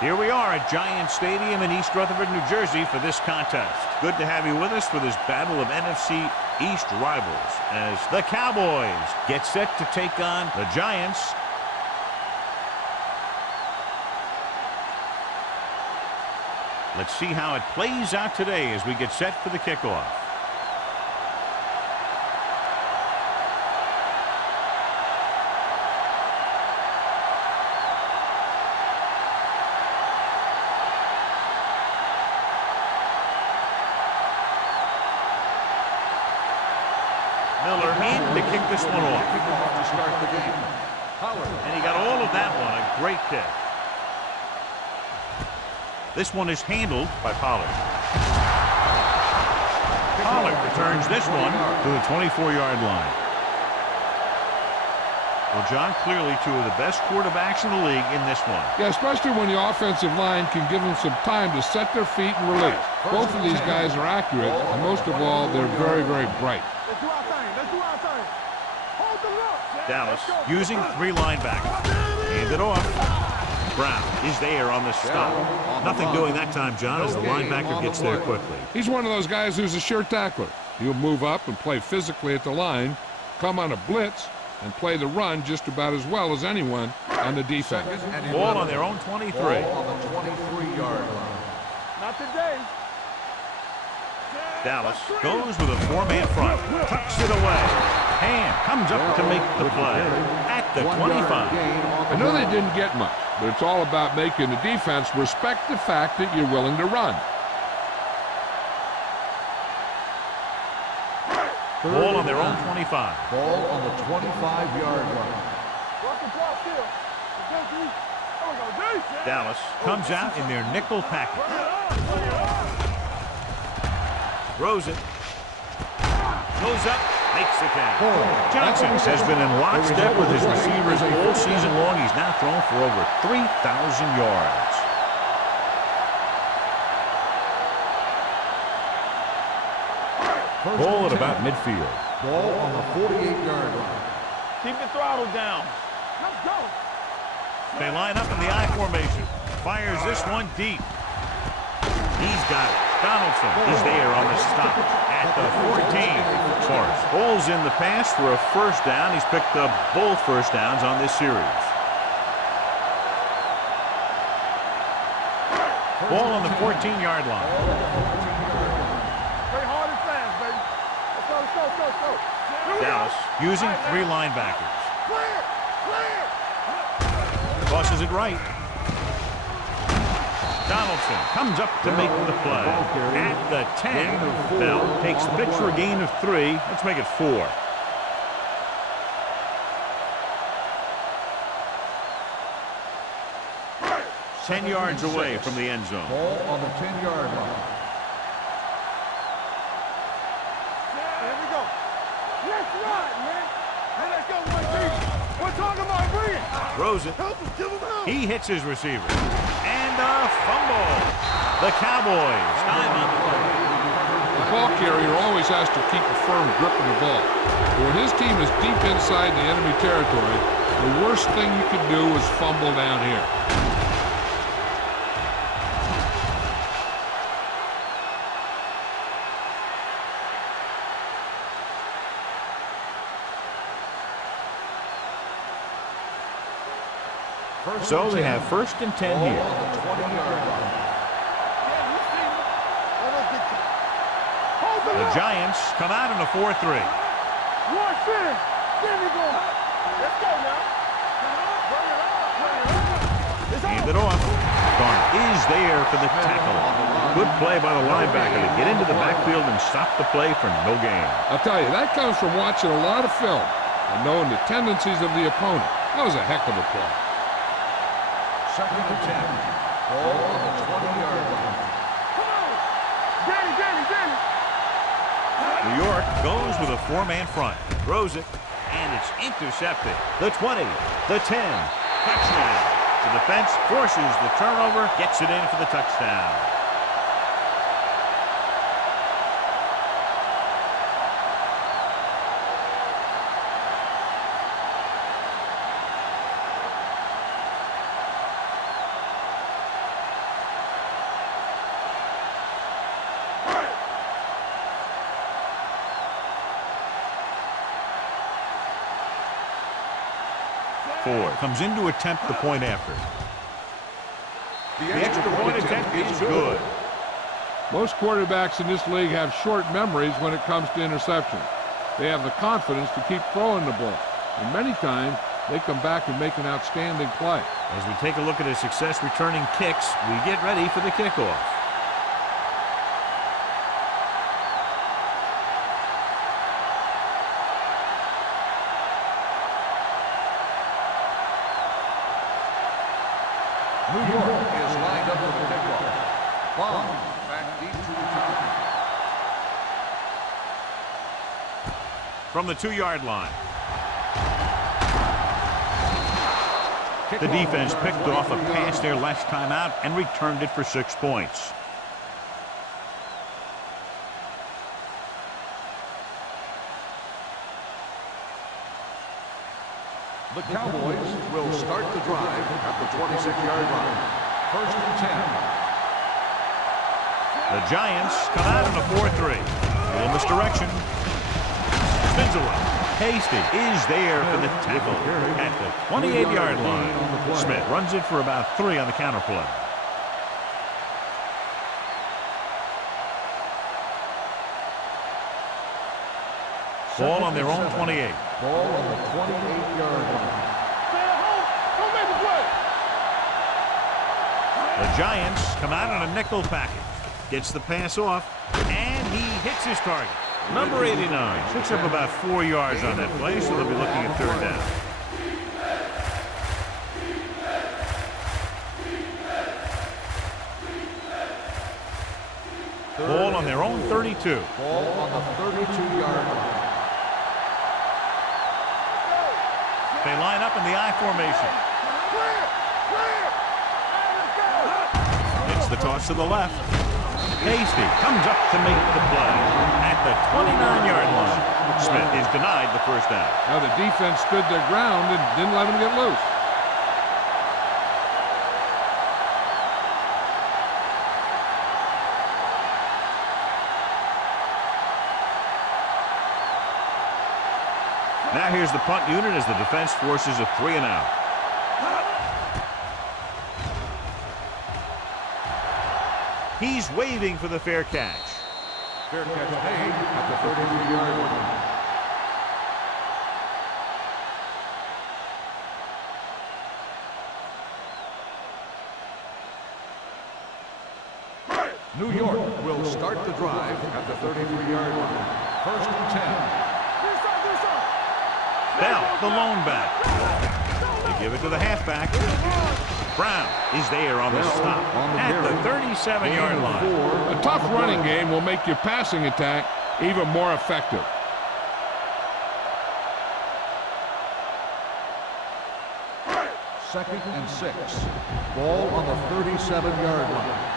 Here we are at Giant Stadium in East Rutherford, New Jersey for this contest. Good to have you with us for this battle of NFC East rivals as the Cowboys get set to take on the Giants. Let's see how it plays out today as we get set for the kickoff. Miller in to kick this one off. To start the game. And he got all of that one. A great kick. This one is handled by Pollard. Pollard returns this one to the 24-yard line. Well, John, clearly two of the best quarterbacks in the league in this one. Yeah, especially when the offensive line can give them some time to set their feet and release. Both of these guys are accurate, and most of all, they're very, very bright. Dallas using three linebackers. Hand it off. Brown is there on the stop. Nothing doing that time, John, as the linebacker gets there quickly. He's one of those guys who's a sure tackler. He'll move up and play physically at the line, come on a blitz, and play the run just about as well as anyone on the defense. Ball on their own 23. Ball on the 23-yard line. Not today. Dallas goes with a four-man front. Tucks it away. Hand comes up to make the play at the 25. I know they didn't get much, but it's all about making the defense respect the fact that you're willing to run. Ball on their own 25. Ball on the 25-yard line. Dallas comes out in their nickel package. Throws it. Goes up. Makes the catch. Johnson has been in lockstep with his receivers all season long. He's now thrown for over 3,000 yards. Ball at about midfield. Ball on the 48-yard line. Keep the throttle down. Let's go. They line up in the I formation. Fires this one deep. He's got it. Donaldson is there on the stop at the 14. Forrest pulls in the pass for a first down. He's picked up both first downs on this series. Ball on the 14-yard line. Play hard and fast, baby. Let's go, let's go, let's go, let's go. Dallas using three linebackers. Clear, clear. Tosses it right. Donaldson comes up to make the play at the 10. Bell takes the pitch for a gain of 3. Let's make it 4. Ten yards away from the end zone. Ball on the 10-yard line. Here we go. Let's ride, man. Hey, let's go, YG. We're talking about bringing. Throws it. Help him, give him help. He hits his receiver. And a fumble. The Cowboys time on the play. The ball carrier always has to keep a firm grip of the ball. But when his team is deep inside the enemy territory, the worst thing you could do is fumble down here. So they have 1st and 10 Ball here. on the 20-yard line. The Giants come out in a 4-3. Watch this. There we go. Let's go now. Bring it up. Bring it up. It's Hand it off. Garner is there for the tackle. Good play by the linebacker to get into the backfield and stop the play for no gain. I'll tell you, that comes from watching a lot of film and knowing the tendencies of the opponent. That was a heck of a play. 2nd and 10. Ball on the 20-yard line. Come on. Danny, Danny, Danny. New York goes with a four-man front. Throws it, and it's intercepted. The 20, the 10. Touchdown. The defense forces the turnover, gets it in for the touchdown. 4. Comes in to attempt the point after. The extra point attempt is good. Most quarterbacks in this league have short memories when it comes to interceptions. They have the confidence to keep throwing the ball. And many times, they come back and make an outstanding play. As we take a look at his success returning kicks, we get ready for the kickoff. New York is lined up for the kickoff. Bomb back deep to return. From the 2-yard line. The defense picked off a pass their last time out and returned it for 6 points. The Cowboys will start the drive at the 26-yard line. 1st and 10. The Giants come out in a 4-3. Little misdirection. Spins away. Hasty is there for the tackle at the 28-yard line. Smith runs it for about 3 on the counter play. Ball on their own 28. Ball on the 28-yard line. Stay at home. Don't make a play. The Giants come out in a nickel package. Gets the pass off, and he hits his target. Number 89 picks up about 4 yards on that play, so they'll be looking at 3rd down. Ball on their own 32. Ball on the 32-yard line. They line up in the I formation. Clear. Clear. Let's go. It's the toss to the left. Hasty comes up to make the play at the 29-yard line. Smith is denied the 1st down. Now the defense stood their ground and didn't let him get loose. Now here's the punt unit as the defense forces a 3 and out. He's waving for the fair catch. Fair catch made at the 33-yard line. New York will start the drive at the 33-yard line. 1st and 10. Bell, the lone back. They give it to the halfback. Brown is there on the stop at the 37-yard line. A tough running game will make your passing attack even more effective. Second and 6. Ball on the 37-yard line.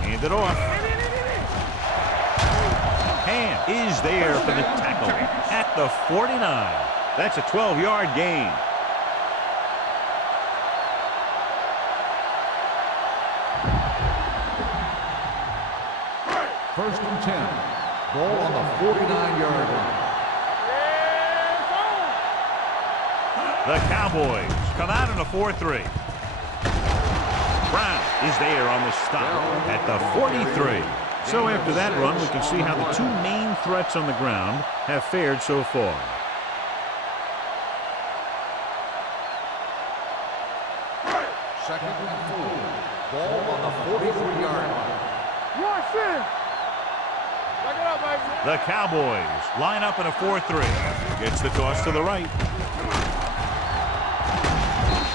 Hand it off. Hand is there for the tackle at the 49. That's a 12-yard gain. First and 10. Ball on the 49-yard line. The Cowboys come out in a 4-3. Brown is there on the stop at the 43. So after that run, we can see how the 2 main threats on the ground have fared so far. Second and 4. Ball on the 43-yard line. Watch it. Back it up, baby. The Cowboys line up in a 4-3. Gets the toss to the right.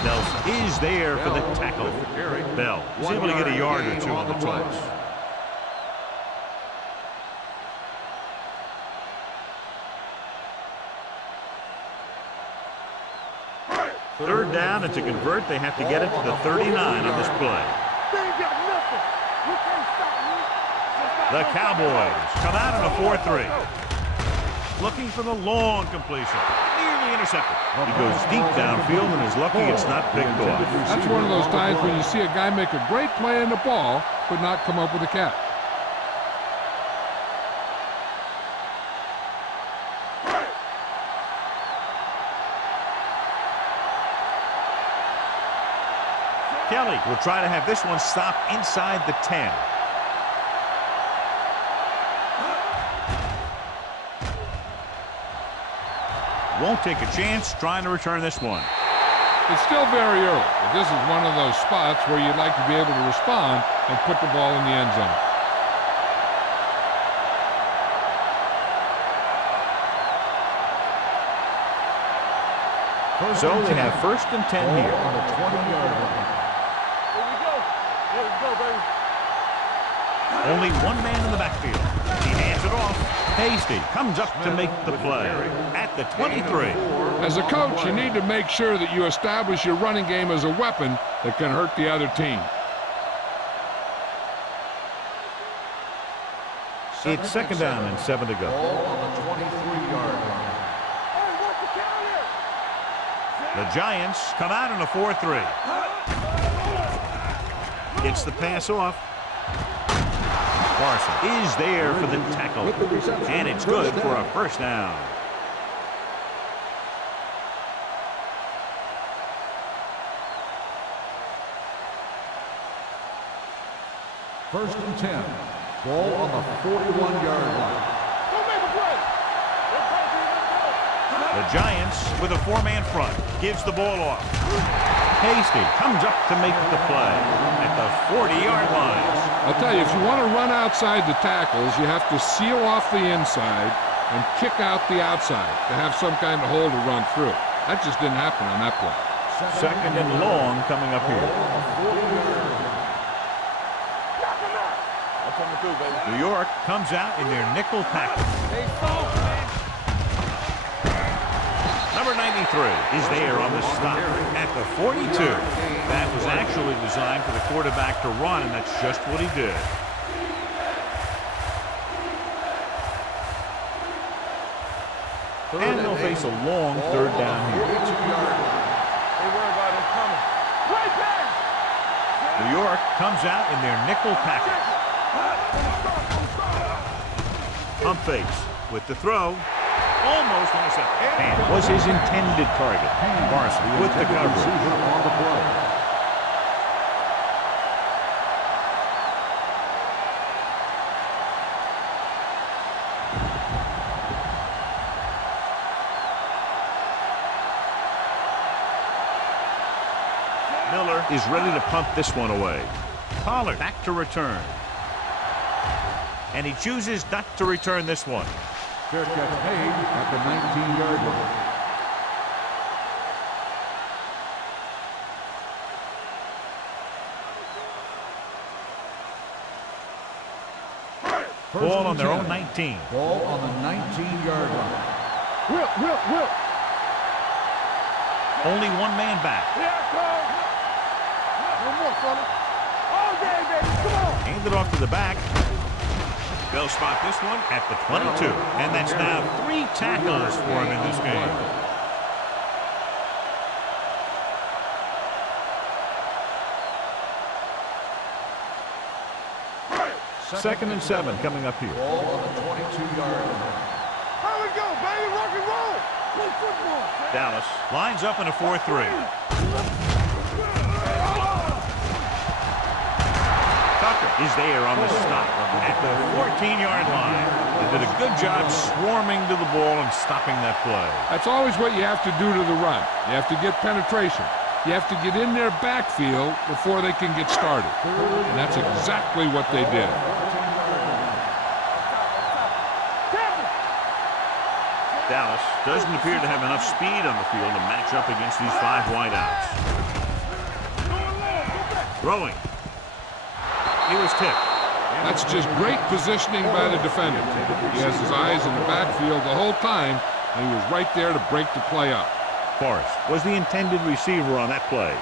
Nelson is there for the tackle. Bell is able to get a yard or 2 on the toss. Third down, and to convert, they have to get it to the 39 on this play. They ain't got nothing. You can't stop me. The Cowboys come out in a 4-3. Looking for the long completion. Nearly intercepted. He goes deep downfield and is lucky it's not picked off. That's one of those times when you see a guy make a great play in the ball, but not come up with a catch. Kelly will try to have this one stop inside the 10. Won't take a chance trying to return this one. It's still very early, but this is one of those spots where you'd like to be able to respond and put the ball in the end zone. So they have 1st and 10 here. On the 20-yard line. Here we go. Here we go, baby. Only one man in the backfield. He hands it off. Hasty comes up to make the play at the 23. As a coach, you need to make sure that you establish your running game as a weapon that can hurt the other team. It's 2nd down and 7 to go. Ball on the 23-yard line. Hey, what's the counter? The Giants come out in a 4-3. Gets the pass off. Carson is there for the tackle. And it's good for a 1st down. First and 10. Ball on the 41-yard line. Don't make a play. Let's go, D. Let's go. The Giants with a 4-man front. Gives the ball off. Hasty comes up to make the play at the 40-yard line. I'll tell you, if you want to run outside the tackles, you have to seal off the inside and kick out the outside to have some kind of hole to run through. That just didn't happen on that play. 2nd and long coming up here. I'm coming through, baby. New York comes out in their nickel package. Hey, stop, man. Number 93 is there on the stop at the 42. That was actually designed for the quarterback to run, and that's just what he did. And they'll face a long 3rd down here. They worry about him coming. Play pass. New York comes out in their nickel package. Pump fakes with the throw. Almost intercepted. And was his intended target. Carson with the coverage. On the play. Miller is ready to punt this one away. Pollard back to return. And he chooses not to return this one. Fair catch made at the 19-yard line. Ball on their own 19. Ball on the 19-yard line. Whip. Only one man back. Here I come. One more, fella. All day, baby. Come on. Hand it off to the back. They'll spot this one at the 22. And that's now 3 tackles for him in this game. Second and 7 coming up here. Ball on the 22-yard line. Here we go, baby. Rock and roll. Play football. Dallas lines up in a 4-3. Tucker is there on the stop at the 14-yard line. They did a good job swarming to the ball and stopping that play. That's always what you have to do to the run. You have to get penetration. You have to get in their backfield before they can get started. And that's exactly what they did. Dallas doesn't appear to have enough speed on the field to match up against these 5 wideouts. Throwing. He was tipped. That's just great positioning by the defender. He has his eyes in the backfield the whole time, and he was right there to break the play up. Forrest was the intended receiver on that play.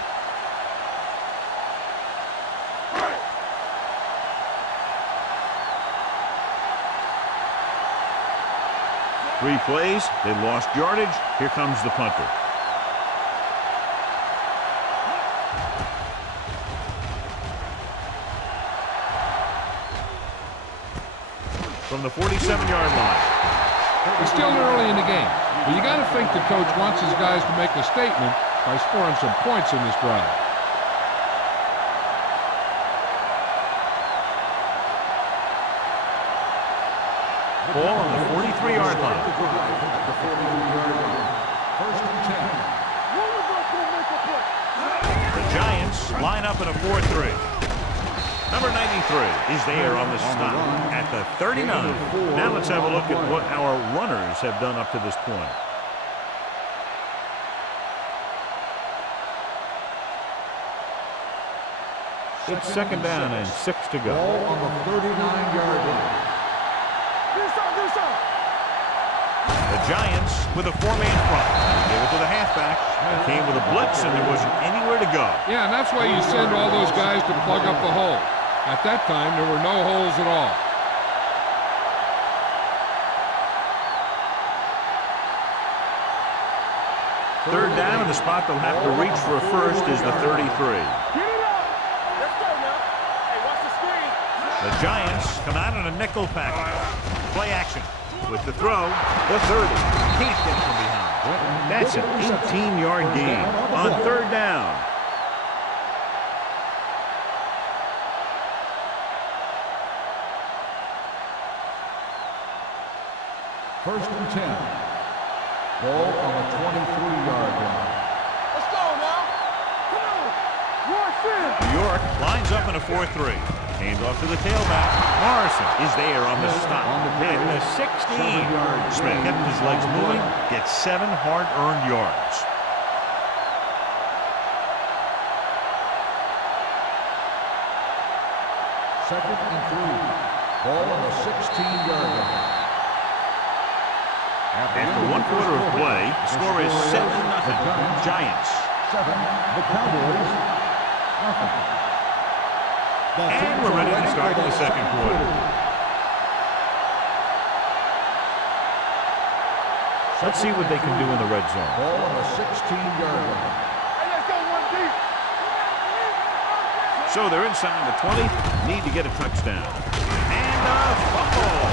Three plays, they lost yardage. Here comes the punter. From the 47-yard line. It's still early in the game, but you got to think the coach wants his guys to make a statement by scoring some points in this drive. Ball on the 43-yard line. The drive at the 43-yard line. First and 10. One of us will make a play. The Giants line up in a 4-3. Number 93 is there on the stop at the 39. Now let's have a look at what our runners have done up to this point. It's second down and 6 to go. Ball on the 39-yard line. The Giants with a 4-man front. Gave it to the halfback. Came with a blitz, and there wasn't anywhere to go. Yeah, and that's why you send all those guys to plug up the hole. At that time, there were no holes at all. Third down, and the spot they'll have to reach for a first is the 33. Get it up. Let's go now. Hey, watch the screen. The Giants come out in a nickel package. Play action. With the throw, the 30. Can't get from behind. That's an 18-yard gain on third down. First and 10. Ball on the 23-yard line. Let's go now. Come on. Watch it. New York lines up in a 4-3. Hand off to the tailback. Morrison is there on the stop at the 16. Smith kept his legs moving, gets 7 hard-earned yards. Second and 3. Ball on the 16-yard line. After 1 quarter of play, the score is 7-0. Giants. 7. The Cowboys. Nothing. And we're ready to start the second quarter. Let's see what they can do in the red zone. Ball on the 16-yard line. Hey, let's go one deep. So they're inside the 20, need to get a touchdown. And a fumble.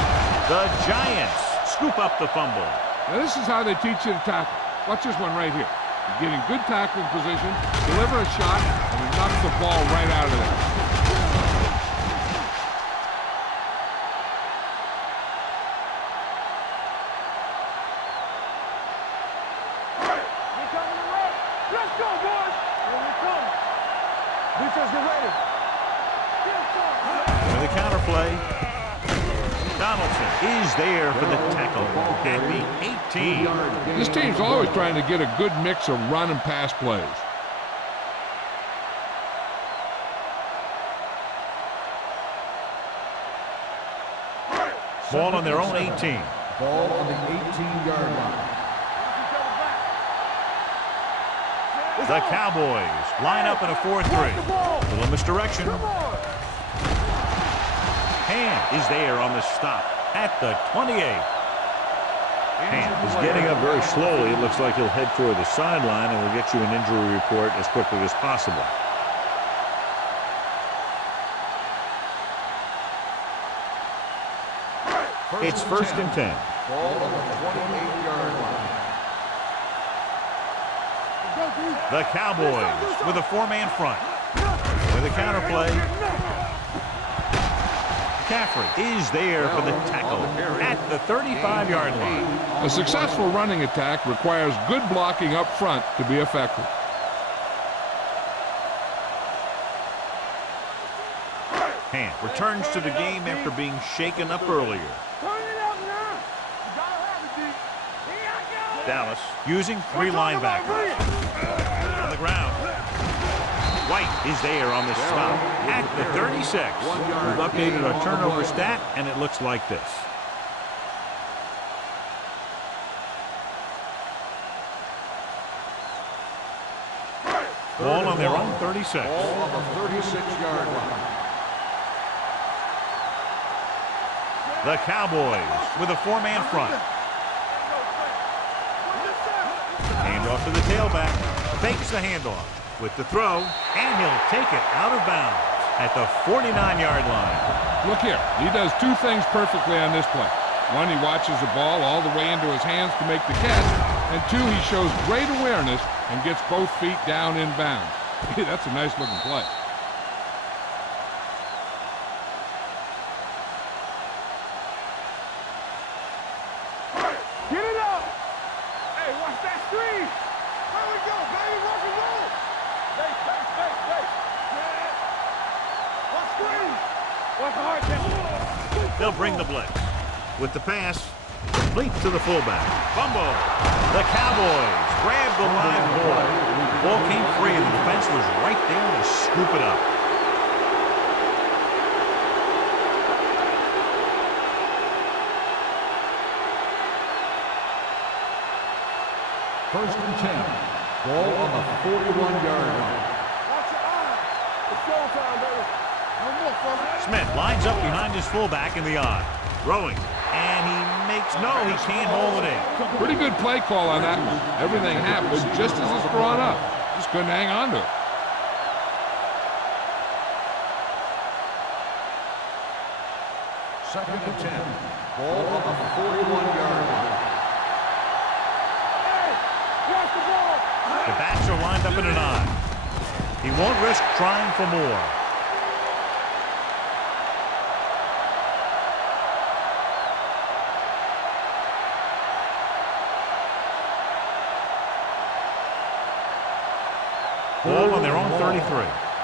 The Giants scoop up the fumble. Now, this is how they teach you to tackle. Watch this one right here. You get in good tackling position, deliver a shot, and he knocks the ball right out of there. Let's go, boys. Here we come. Defense, get ready. With the counter play, Donaldson is there for the tackle at the 18. This team's always trying to get a good mix of run and pass plays. Ball on their own 18. Ball on the 18-yard line. The Cowboys line up in a 4-3. Little misdirection. Hand is there on the stop at the 28. Hand is getting up very slowly. It looks like he'll head toward the sideline, and we'll get you an injury report as quickly as possible. It's first and 10. Ball on the 28-yard line. The Cowboys with a 4-man front. With a counter play. McCaffrey is there for the tackle at the 35-yard line. A successful running attack requires good blocking up front to be effective. Hand returns to the game after being shaken up earlier. Dallas using 3 linebackers. On the ground. White is there on the stop at the 36. We've updated our turnover stat, and it looks like this. Ball on their own 36. Ball on the 36-yard line. The Cowboys with a 4-man front. Handoff to the tailback. Fakes the handoff with the throw, and he'll take it out of bounds at the 49-yard line. Look here, he does 2 things perfectly on this play. 1, he watches the ball all the way into his hands to make the catch, and 2, he shows great awareness and gets both feet down in bounds. That's a nice looking play. that screen. There we go, baby. Rock and roll. Base. Watch screen. Watch the hard down. They'll bring the blitz. With the pass, complete to the fullback. Fumble. The Cowboys grab the live ball. Ball came free, and the defense was right there to scoop it up. First and 10. Ball on the 41-yard line. Watch your eyes. It's showtime, baby. No more, folks. Smith lines up behind his fullback in the eye. Throwing. And he makes no, he can't hold it in. Pretty good play call on that one. Everything happened just as it's brought up. Just couldn't hang on to it. Second and 10. Ball on the 41-yard line. Hey, watch the ball. The backs are lined up in an eye. He won't risk trying for more. Ball on their own 33.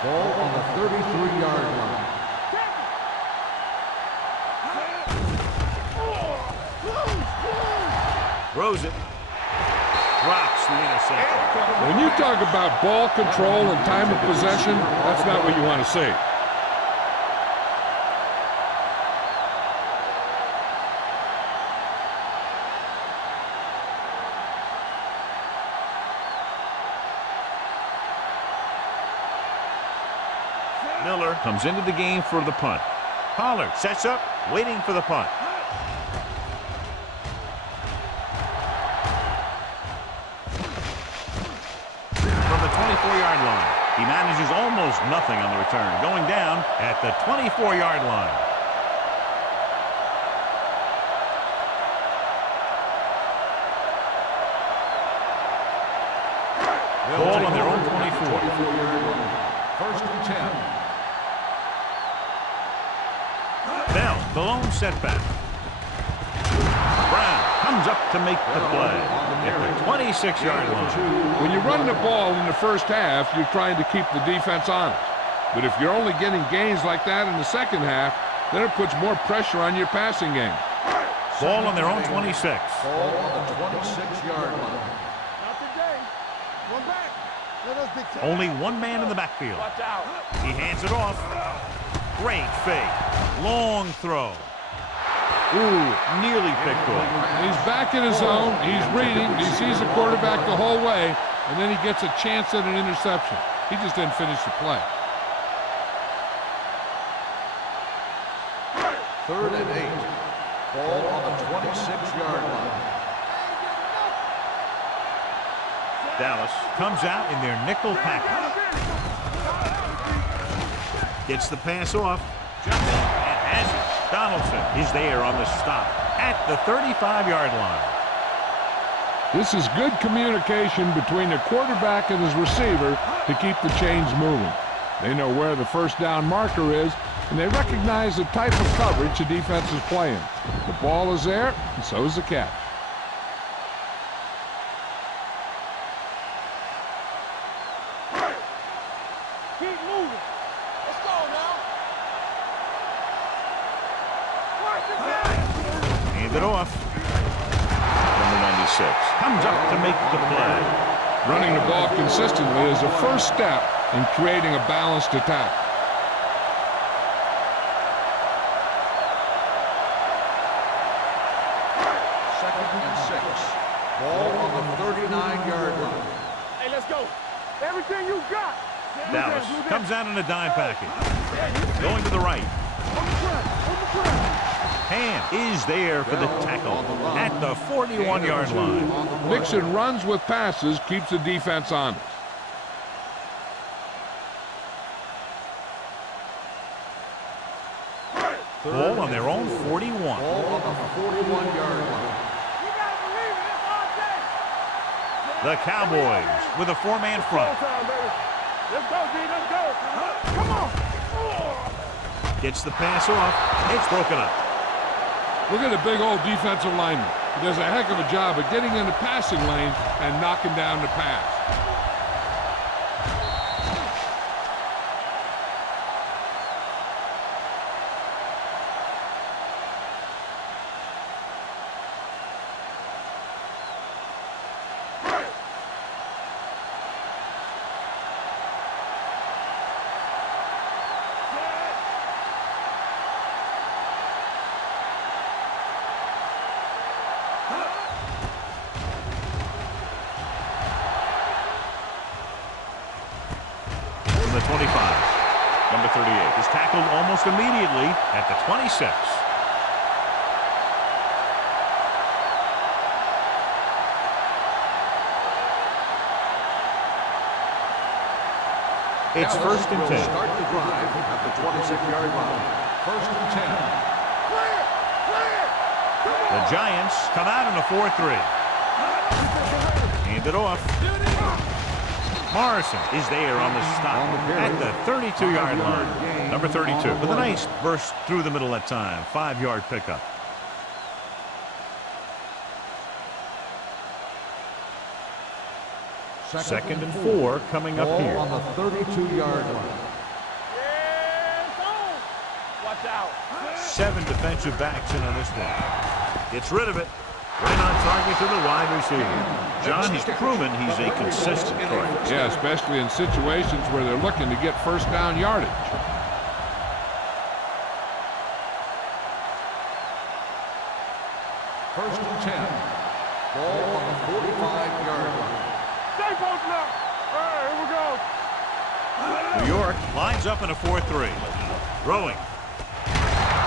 Ball on the 33-yard line. Throws it. Drops the interception. When you talk about ball control and time of possession, that's not what you want to see. Miller comes into the game for the punt. Pollard sets up, waiting for the punt. From the 24-yard line, he manages almost nothing on the return, going down at the 24-yard line. Ball on their own 24. 24-yard line. First and 10. Bell, the lone setback. Brown comes up to make the play at the 26-yard line. When you run the ball in the first half, you're trying to keep the defense honest. But if you're only getting gains like that in the second half, then it puts more pressure on your passing game. Ball on their own 26. Ball on the 26-yard line. Not today. One back. Let us dictate. Only one man in the backfield. Watch out. He hands it off. Great fake. Long throw. Ooh, nearly picked off. He's back in his zone. He's reading. He sees the quarterback the whole way, and then he gets a chance at an interception. He just didn't finish the play. Third and 8. Ball on the 26-yard line. Dallas comes out in their nickel package. Gets the pass off. Jumps in and has it. Donaldson is there on the stop at the 35-yard line. This is good communication between the quarterback and his receiver to keep the chains moving. They know where the first down marker is, and they recognize the type of coverage the defense is playing. The ball is there, and so is the catch. Keep moving. Let's go now. Watch it now. Hand it off. Number 96 comes up to make the play. Running the ball consistently is the first step in creating a balanced attack. Second and 6. Ball on the 39-yard line. Hey, let's go. Everything you got. Dallas comes out in a dime package. Going to the right. Ham is there for the tackle at the 41-yard line. Mixon runs with passes, keeps the defense honest. Ball on their own 41. Ball on the 41-yard line. You gotta believe it. It's all day. The Cowboys with a four-man front. Showtime, baby. Let's go, D. Let's go. Come on. Gets the pass off. It's broken up. Look at the big old defensive lineman. He does a heck of a job of getting in the passing lanes and knocking down the pass. The 25. Number 38 is tackled almost immediately at the 26. It's first and 10. Start the drive at the 26-yard line. First and 10. The Giants come out in a 4-3. Hand it off. Morrison is there on the stop at the 32-yard line. Number 32 with a nice burst through the middle that time. 5-yard pickup. Second and 4 coming up here. On the 32-yard line. Watch out. 7 defensive backs in on this one. Gets rid of it. Right on target to the wide receiver. John, he's proven he's a consistent target. Yeah, especially in situations where they're looking to get first down yardage. First and 10. Ball on the 45-yard line. Stay posted up. All right, here we go. New York lines up in a 4-3. Throwing.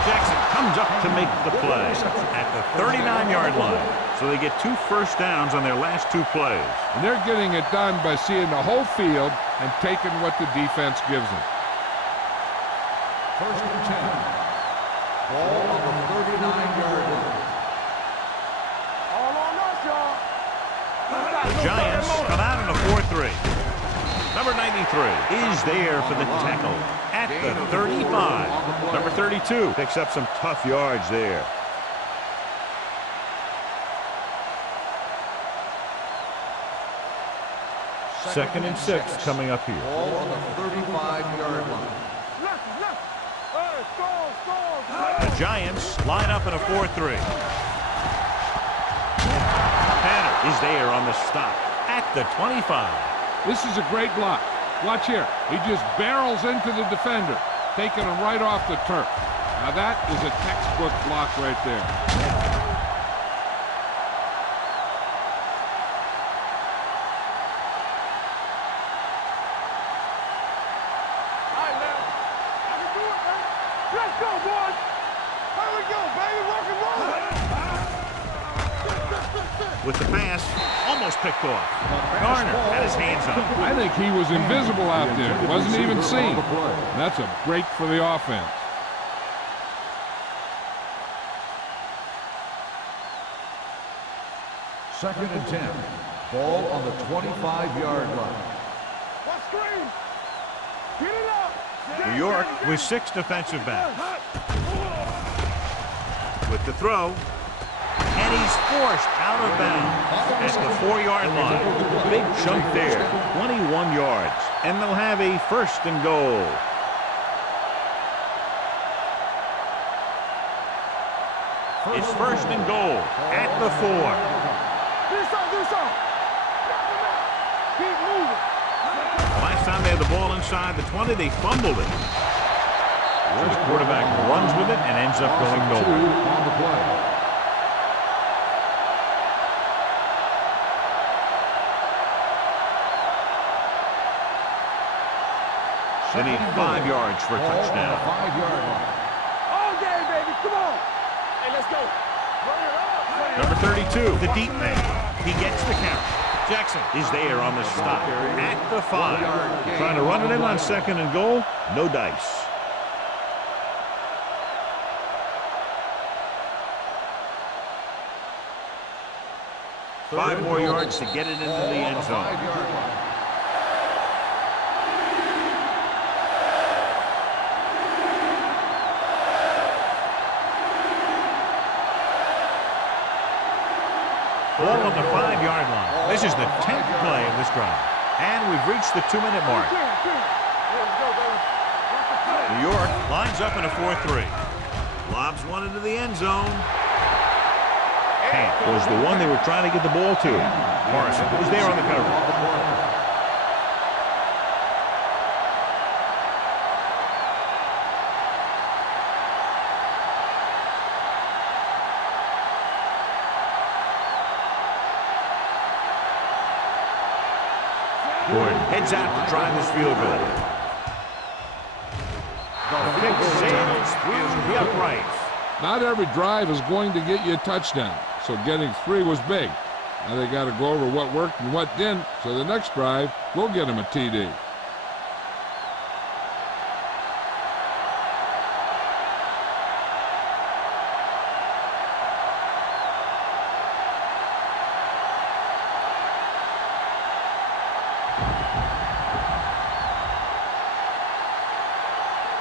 Jackson comes up to make the play at the 39-yard line. So they get 2 first downs on their last 2 plays. And they're getting it done by seeing the whole field and taking what the defense gives them. First and 10. Ball on the 39-yard line. All on us, y'all. The Giants come out in a 4-3. Number 93 is there for the tackle at the 35. Number 32 picks up some tough yards there. Second and 6 coming up here. Ball on the 35-yard line. Left. Hey, score. The Giants line up in a 4-3. Tanner is there on the stop at the 25. This is a great block. Watch here. He just barrels into the defender, taking him right off the turf. Now that is a textbook block right there. All right, man. I can do it, man. Let's go, boys. Here we go, baby. Rock and roll. With the pass, almost picked off. Garner had his hands on it. I think he was invisible out there. Wasn't even seen. That's a break for the offense. Second and 10. Ball on the 25-yard line. What screen? Get it up. New York with 6 defensive backs. With the throw. And he's forced out of bounds at the 4-yard line. Big chunk there, 21 yards. And they'll have a first and goal. It's first and goal at the 4. Do something. Keep moving. Last time they had the ball inside the 20, they fumbled it. So the quarterback runs with it and ends up going nowhere. On the play. They need 5 yards for a touchdown. 5-yard line. All day, baby. Come on. Hey, let's go. Bring it up. Number 32, the deep man. He gets the count. Jackson is there on the stop at the 5. Trying to run it in on second and goal. No dice. Five more yards to get it into the end zone. 5-yard line. Ball on the 5-yard line. This is the 10th play of this drive. And we've reached the 2-minute mark. New York lines up in a 4-3. Lobs one into the end zone. Camp was the one they were trying to get the ball to. Morrison was there on the cover. Gordon heads out to try this field goal. The kick sails through the uprights. Not every drive is going to get you a touchdown, so getting 3 was big. Now they got to go over what worked and what didn't, so the next drive will get them a TD.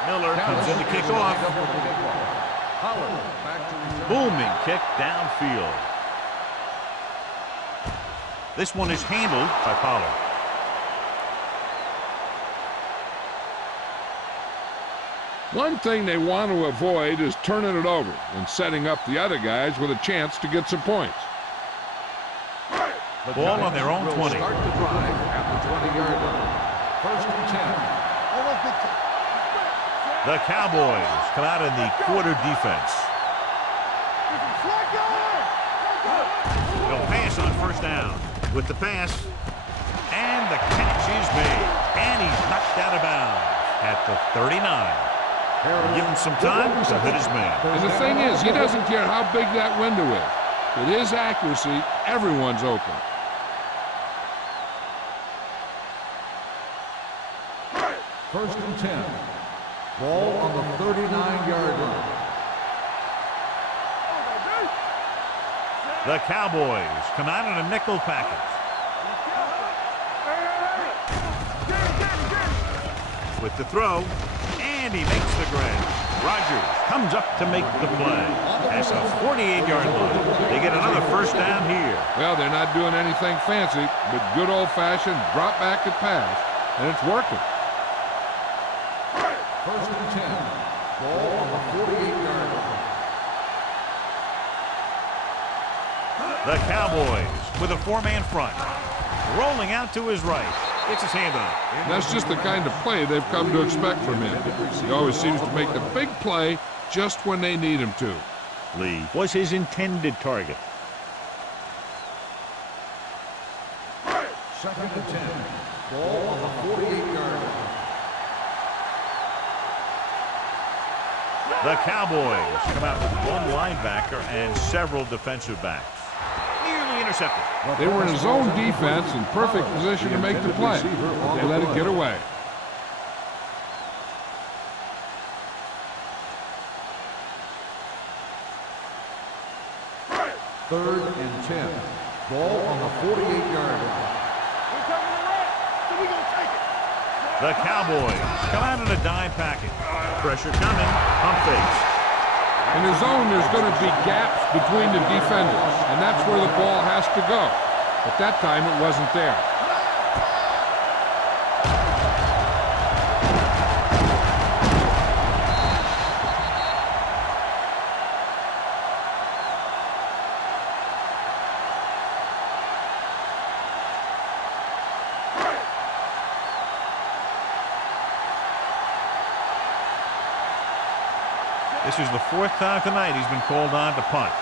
Miller comes in to kick off. Booming kick downfield. This one is handled by Pollard. One thing they want to avoid is turning it over and setting up the other guys with a chance to get some points. Ball on their own 20. Start the drive at the 20-yard line. 1st and 10. The Cowboys come out in the quarter defense. They'll pass on 1st down. With the pass, and the catch is made, and he's knocked out of bounds at the 39. Give him some time to hit his man. And the thing is, he doesn't care how big that window is. With his accuracy, everyone's open. First and 10. Ball on the 39-yard line. The Cowboys come out in a nickel package. With the throw, and he makes the grab. Rodgers comes up to make the play. That's a 48-yard line. They get another 1st down here. Well, they're not doing anything fancy, but good old-fashioned drop back and pass, and it's working. 1st and 10. Ball on the 48-yard line. The Cowboys with a 4-man front. Rolling out to his right. It's his handoff. That's just the kind of play they've come to expect from him. He always seems to make the big play just when they need him to. Lee was his intended target. 2nd and 10. Ball on the 48-yard line. The Cowboys come out with 1 linebacker and several defensive backs. Nearly intercepted. They were in his own defense in perfect position to make the play. They let it get away. Third and 10. Ball on the 48-yard line. The Cowboys come out in a dime package. Pressure coming. Pump fakes. In the zone, there's going to be gaps between the defenders, and that's where the ball has to go. But that time, it wasn't there. This is the 4th time tonight he's been called on to punt.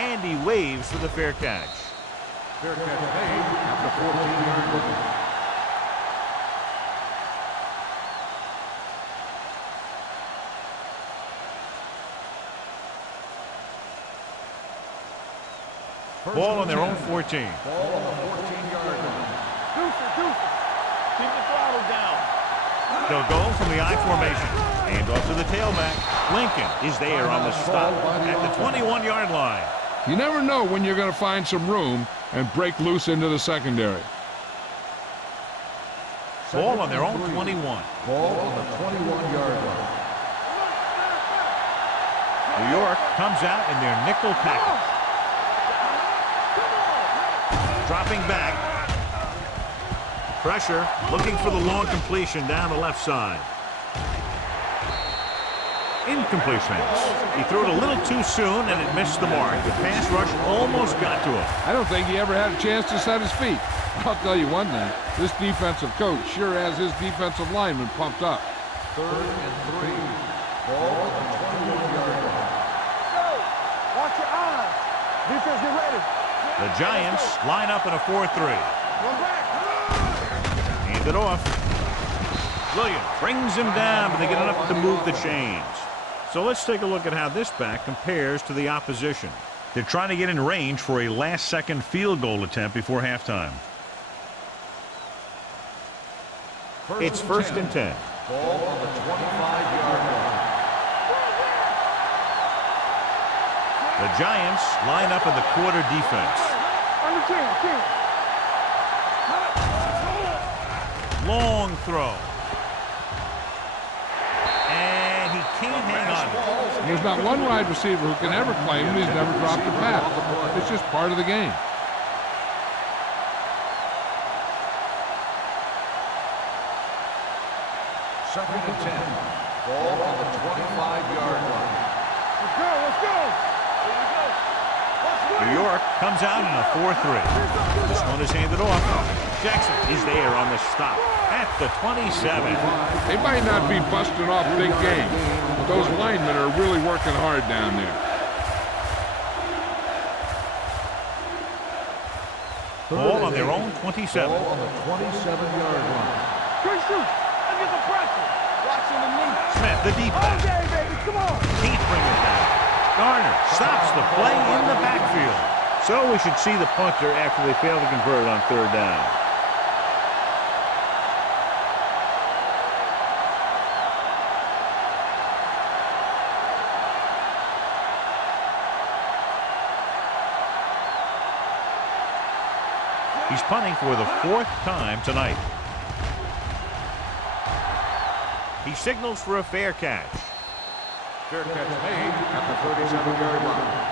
And he waves for the fair catch. Fair catch made at the 14-yard line. Ball on their own 14. Ball on the 14-yard line. Keep the throttle down. They'll go from the I formation. And off to the tailback. Lincoln is there on the stop at the 21-yard line. You never know when you're going to find some room and break loose into the secondary. Ball on their own 21. Ball on the 21-yard line. New York comes out in their nickel package. Dropping back. Pressure, looking for the long completion down the left side. Incompletion. He threw it a little too soon and it missed the mark. The pass rush almost got to him. I don't think he ever had a chance to set his feet. I'll tell you one thing, this defensive coach sure has his defensive lineman pumped up. 3rd and 3. Ball on the 21-yard line. Watch your eyes. Defense, get ready. The Giants line up in a 4-3. Run back. Hand it off. Williams brings him down, but they get enough to move the chains. So let's take a look at how this back compares to the opposition. They're trying to get in range for a last-second field goal attempt before halftime. It's 1st and 10. Ball on the 25-yard line. The Giants line up in the quarter defense. Under 10. Long throw. And he can't hang on. There's not one wide receiver who can ever claim he's never dropped a pass. It's just part of the game. Second and 10. Ball on the 25-yard line. Let's go. Let's go. Here we go. New York comes out in a 4-3. This one is handed off. Jackson is there on the stop at the 27. They might not be busting off big games, but those linemen are really working hard down there. Ball on their own 27. Ball on the 27-yard line. Good shoot. Look at the pressure. Watching the knee. Smith, the deep pass. Okay, baby. Come on. Can't bring it down. Garner stops the play in the backfield. So we should see the punter after they fail to convert on 3rd down. He's punting for the 4th time tonight. He signals for a fair catch. Fair catch made at the 37-yard line.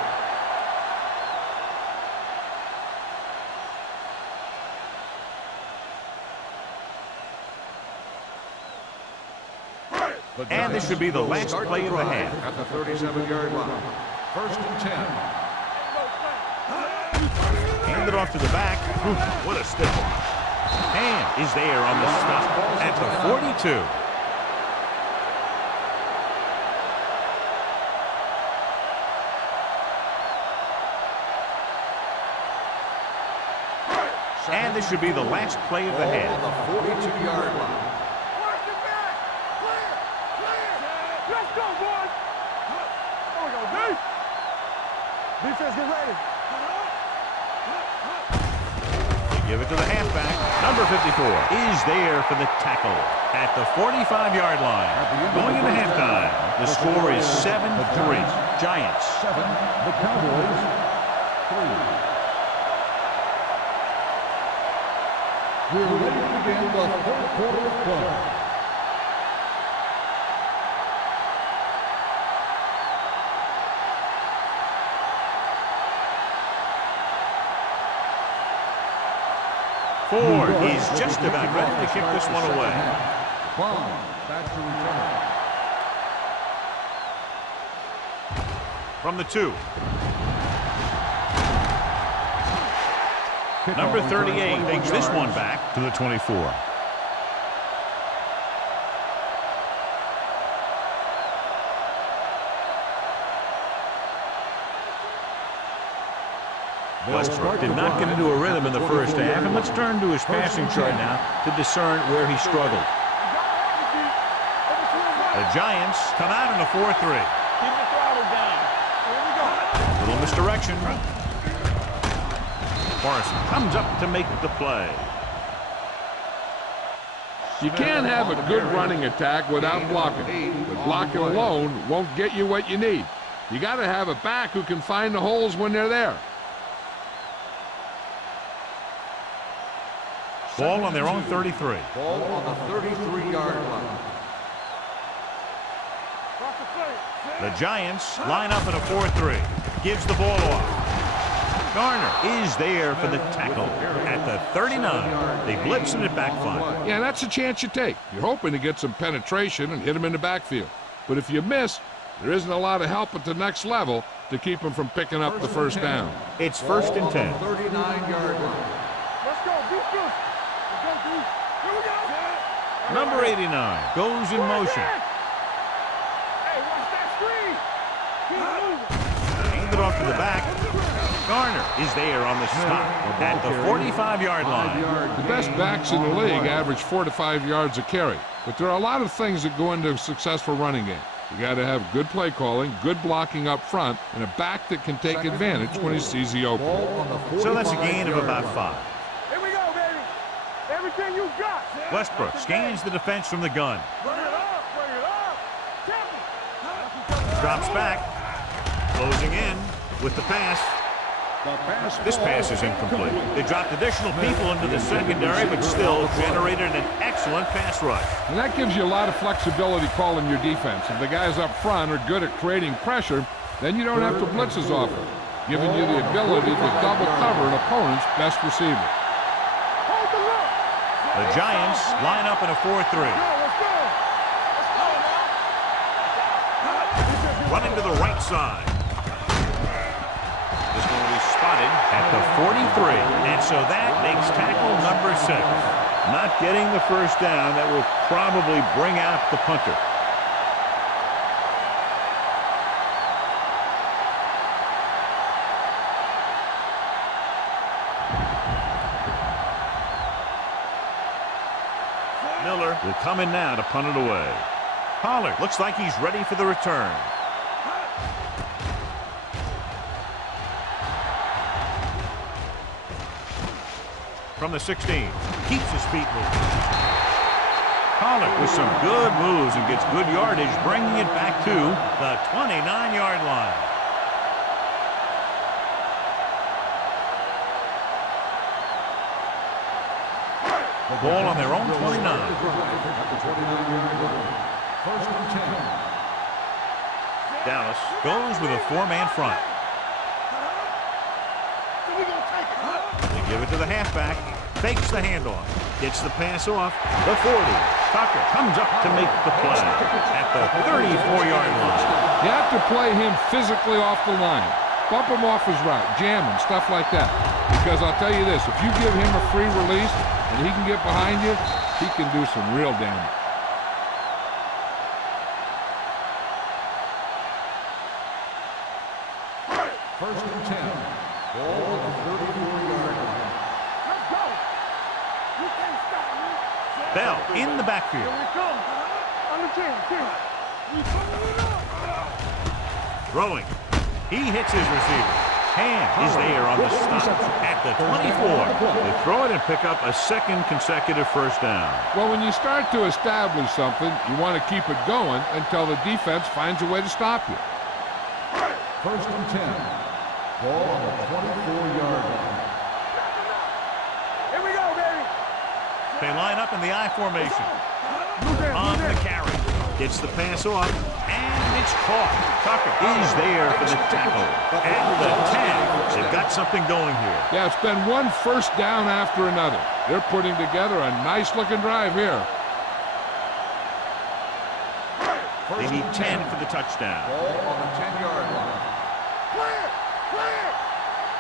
And this should be the last play of the half. At the 37-yard line. 1st and 10. Hand it off to the back. Ooh, what a stiff one. And is there on the stop at the 42. And this should be the last play of the half. On the 42-yard line. Watch the back. Clear. Clear. Let's go, boys. There we go, D. Defense, get ready. They give it to the halfback. Number 54 is there for the tackle at the 45-yard line. Going into halftime, the score is 7-3. Giants. 7. The Cowboys. 3. We're ready to begin the 4th quarter of play. Ford is just about ready to kick this one away. Bond back to return. From the 2. Number 38 takes this one back to the 24. Westbrook did not get into a rhythm in the first half, and let's turn to his passing chart now to discern where he struggled. The Giants come out in a 4-3. Keep the throttle down. Here we go. Little misdirection. Morrison comes up to make the play. You can't have a good running attack without blocking, but blocking alone won't get you what you need. You got to have a back who can find the holes when they're there. Ball on their own 33. Ball on the 33-yard line. The Giants line up in a 4-3. Gives the ball off. Garner is there for the tackle at the 39. They blitz and it backfires. Yeah, that's a chance you take. You're hoping to get some penetration and hit him in the backfield. But if you miss, there isn't a lot of help at the next level to keep him from picking up the first down. It's 1st and 10. 39-yard line. Let's go. Defense. Let's go, dude. Here we go. Number 89 goes in motion. Hey, watch that screen. Keep moving. Hand it off to the back. Garner is there on the stop at the 45-yard line. The best backs in the league average 4 to 5 yards a carry. But there are a lot of things that go into a successful running game. You got to have good play calling, good blocking up front, and a back that can take advantage when he sees the opening. So that's a gain of about 5. Here we go, baby. Everything you got. Westbrook scans the defense from the gun. Bring it up. Bring it up. Drops back. Closing in with the pass. This pass is incomplete. They dropped additional people into the secondary, but still generated an excellent pass rush. And that gives you a lot of flexibility calling your defense. If the guys up front are good at creating pressure, then you don't have to blitz as often, giving you the ability to double cover an opponent's best receiver. Hold the look. The Giants line up in a 4-3. Running to the right side. This one will be spotted at the 43. And so that makes tackle number 6. Not getting the first down. That will probably bring out the punter. Miller will come in now to punt it away. Pollard looks like he's ready for the return. From the 16, keeps his feet moving. Pollard with some good moves and gets good yardage, bringing it back to the 29-yard line. The ball on their own 29. First and 10. Dallas goes with a 4-man front. They give it to the halfback. Fakes the handoff. Gets the pass off. The 40. Tucker comes up to make the play at the 34-yard line. You have to play him physically off the line. Bump him off his route, jam him, stuff like that. Because I'll tell you this, if you give him a free release and he can get behind you, he can do some real damage. First and 10. Ball on the 34-yard line. Let's go. You can't stop me. Bell in the backfield. Here we come. On the 10. We coming it up. Throwing. He hits his receiver. Hand is there on the stop at the 24. They throw it and pick up a second consecutive first down. Well, when you start to establish something, you want to keep it going until the defense finds a way to stop you. First and 10. Ball on the 24-yard line. Here we go, baby. They line up in the I formation. On the carry. Gets the pass off. And it's caught. Tucker is there for the tackle. At the 10. They've got something going here. Yeah, it's been one first down after another. They're putting together a nice-looking drive here. They need 10 for the touchdown. Ball on the 10-yard line. Clear.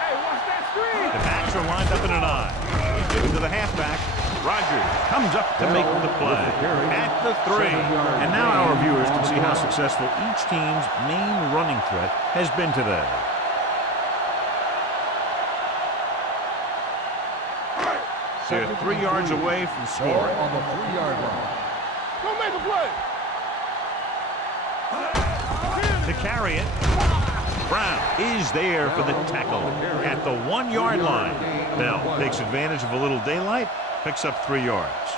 Hey, watch that screen. The backs are lined up in an I. They give it to the halfback. Rogers comes up to make the play at the 3. And now our viewers can see how successful each team's main running threat has been today. They're 3 yards away from Ball scoring. on the 3-yard line. Go make a play. To carry it, Brown is there for the tackle at the 1-yard line. Bell takes advantage of a little daylight, picks up 3 yards.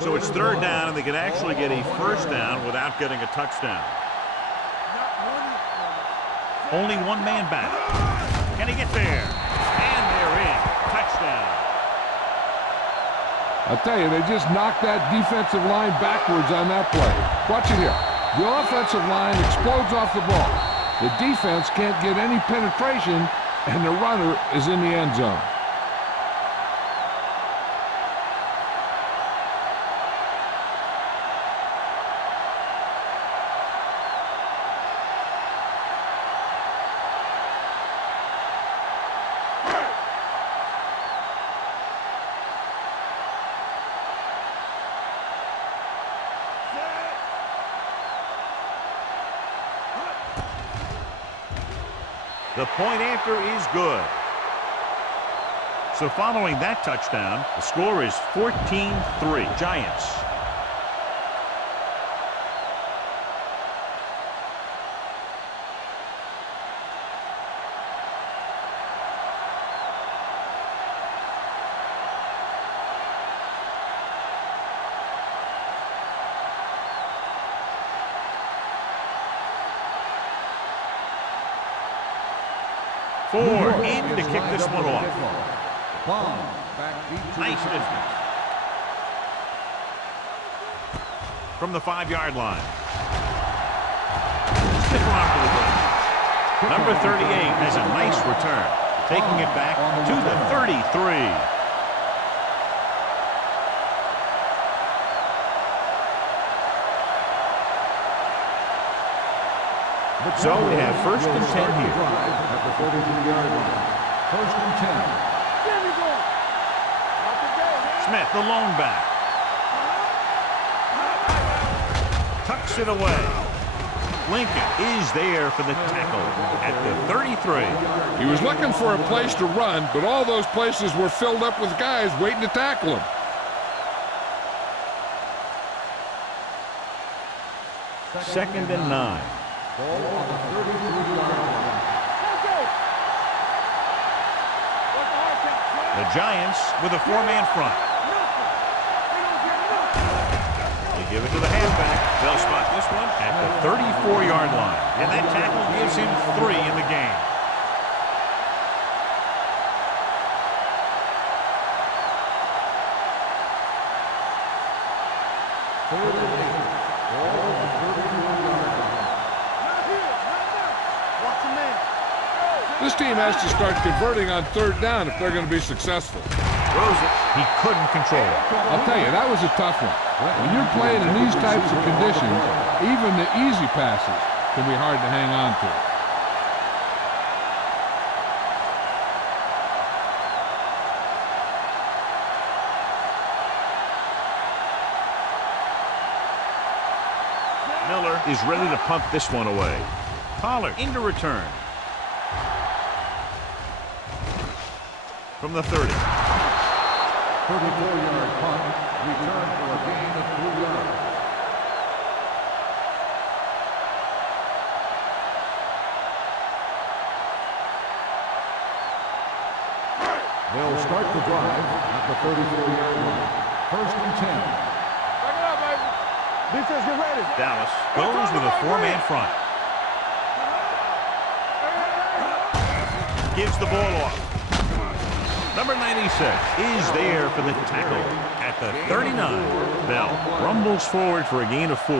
So it's third down, and they can actually get a first down without getting a touchdown. Only one man back. Can he get there? And they're in. Touchdown. I'll tell you, they just knocked that defensive line backwards on that play. Watch it here. The offensive line explodes off the ball. The defense can't get any penetration, and the runner is in the end zone. The point after is good. So following that touchdown, the score is 14-3 Giants. Ford in to kick this one off. Nice distance. From the 5-yard line. Stiff arm to the ground. Number 38 has a nice return, taking it back to the 33. So we have first and 10 here. At the 43-yard line. First and 10. Smith, the lone back. Tucks it away. Lincoln is there for the tackle at the 33. He was looking for a place to run, but all those places were filled up with guys waiting to tackle him. Second and 9. Ball on the 33-yard line. The Giants with a 4-man front. They give it to the halfback. They'll spot this one at the 34-yard line. And that tackle gives him 3 in the game. Third and 8. Ball on the 34-yard line. This team has to start converting on third down if they're going to be successful. Throws it. He couldn't control it. I'll tell you, that was a tough one. When you're playing in these types of conditions, even the easy passes can be hard to hang on to. Miller is ready to punt this one away. Pollard into return. From the 30. 34-yard punt. Return for a gain of 3 yards. They'll start the drive at the 34-yard line. First and 10. Back it up, baby. Defense, get ready. Dallas goes with a 4-man front. Gives the ball off. Number 96 is there for the tackle at the 39. Bell rumbles forward for a gain of 4.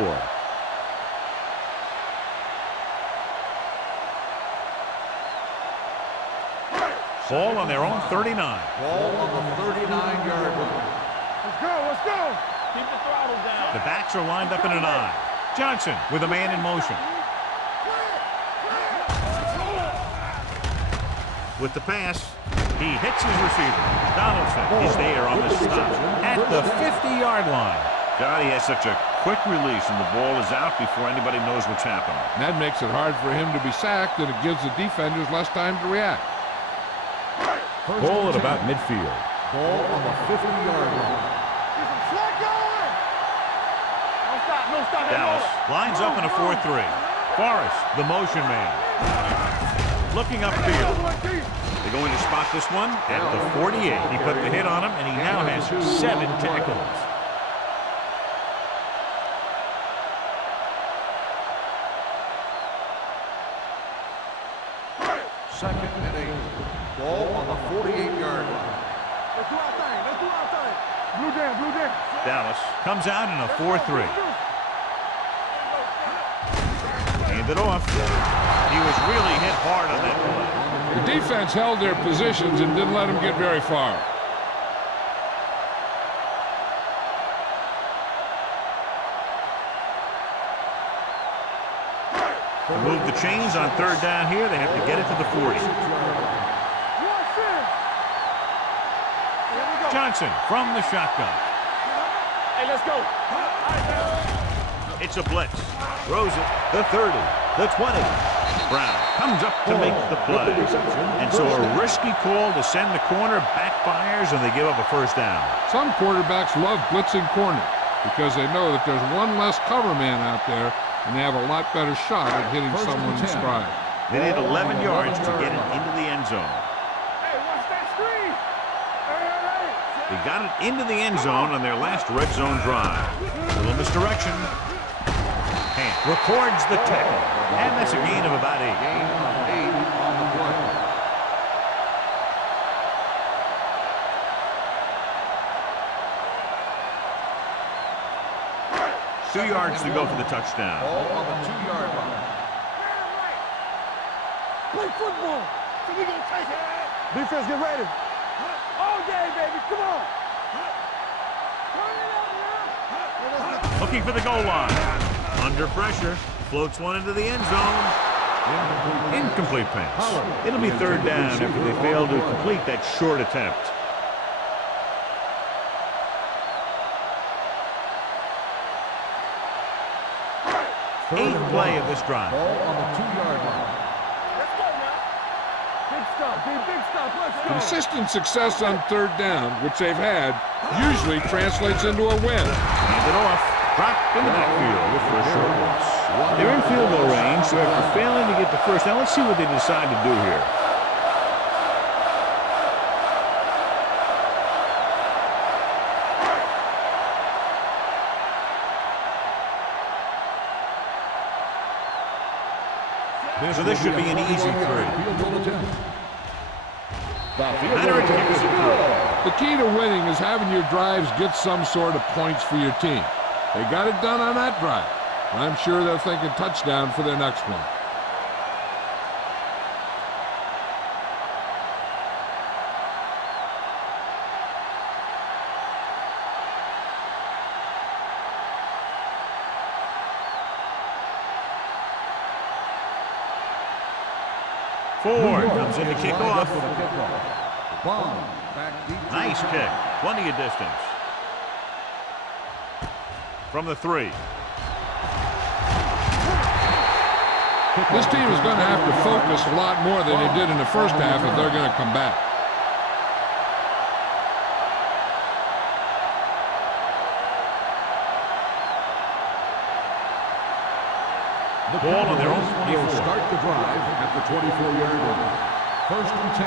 Ball on their own 39. Ball on the 39-yard line. Let's go, let's go. Keep the throttle down. The backs are lined up in an I. Johnson with a man in motion. With the pass, he hits his receiver. Donaldson is there on the stop at the 50-yard line. God, he has such a quick release, and the ball is out before anybody knows what's happening. That makes it hard for him to be sacked, and it gives the defenders less time to react. Ball at about midfield. Ball on the 50-yard line. Get some slack going. No stop, no stop. Dallas lines up in a 4-3. Forrest, the motion man. Looking upfield. They're going to spot this one at the 48. He put the hit on him, and he now has 7 tackles. Second and 8. Ball on the 48-yard line. Let's do our thing. Let's do our thing. Blue jam, blue jam. Dallas comes out in a 4-3. Hand it off. He was really hit hard on that play. The defense held their positions and didn't let them get very far. To move the chains on third down here, they have to get it to the 40. Johnson from the shotgun. Hey, let's go. It's a blitz. Throws it. The 30. The 20. Brown comes up to make the play. And so a risky call to send the corner backfires, and they give up a first down. Some quarterbacks love blitzing corners because they know that there's one less cover man out there, and they have a lot better shot at hitting someone in stride. They need 11 yards to get it into the end zone. Hey, watch that screen. Hey. They got it into the end zone on their last red zone drive. A little misdirection. Hand records the tackle, and that's a gain of about 8. Gain of 8 on the play. Two yards to go for the touchdown. Ball on the 2-yard line. Play football. So we gonna take it. Defense, get ready. All day, baby. Come on. Turn it up now. Looking for the goal line. Under pressure. Floats one into the end zone. Incomplete pass. It'll be third down after they fail to complete that short attempt. Eighth play of this drive. Ball on the 2-yard line. Let's go now. Big stop, big stop. Let's go. Consistent success on third down, which they've had, usually translates into a win. Hand it off. Dropped in the backfield for a short loss. They're in field goal range, so after failing to get the first down, let's see what they decide to do here. So this should be an easy 3. Leonard kicks it through. The key to winning is having your drives get some sort of points for your team. They got it done on that drive. I'm sure they're thinking touchdown for their next one. Ford comes in to kick off. Back deep. Nice kick. Plenty of distance. From the 3. This team is going to have to focus a lot more than they did in the first half if they're going to come back. The Ball on their own 24. will start the drive at the 24-yard line. First and 10.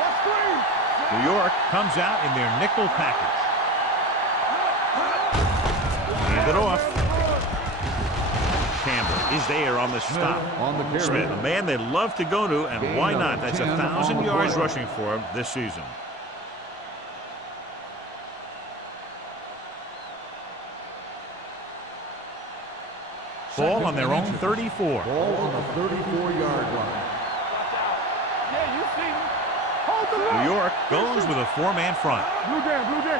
Let's screen. New York comes out in their nickel package. Hand it off. Campbell is there on the stop. On the carry. Smith, a man they love to go to, and why not? That's 1,000 yards rushing for him this season. Ball on their own 34. Ball on the 34-yard line. Yeah, you see me. Hold the line. New York goes with a 4-man front. Blue jam, blue jam.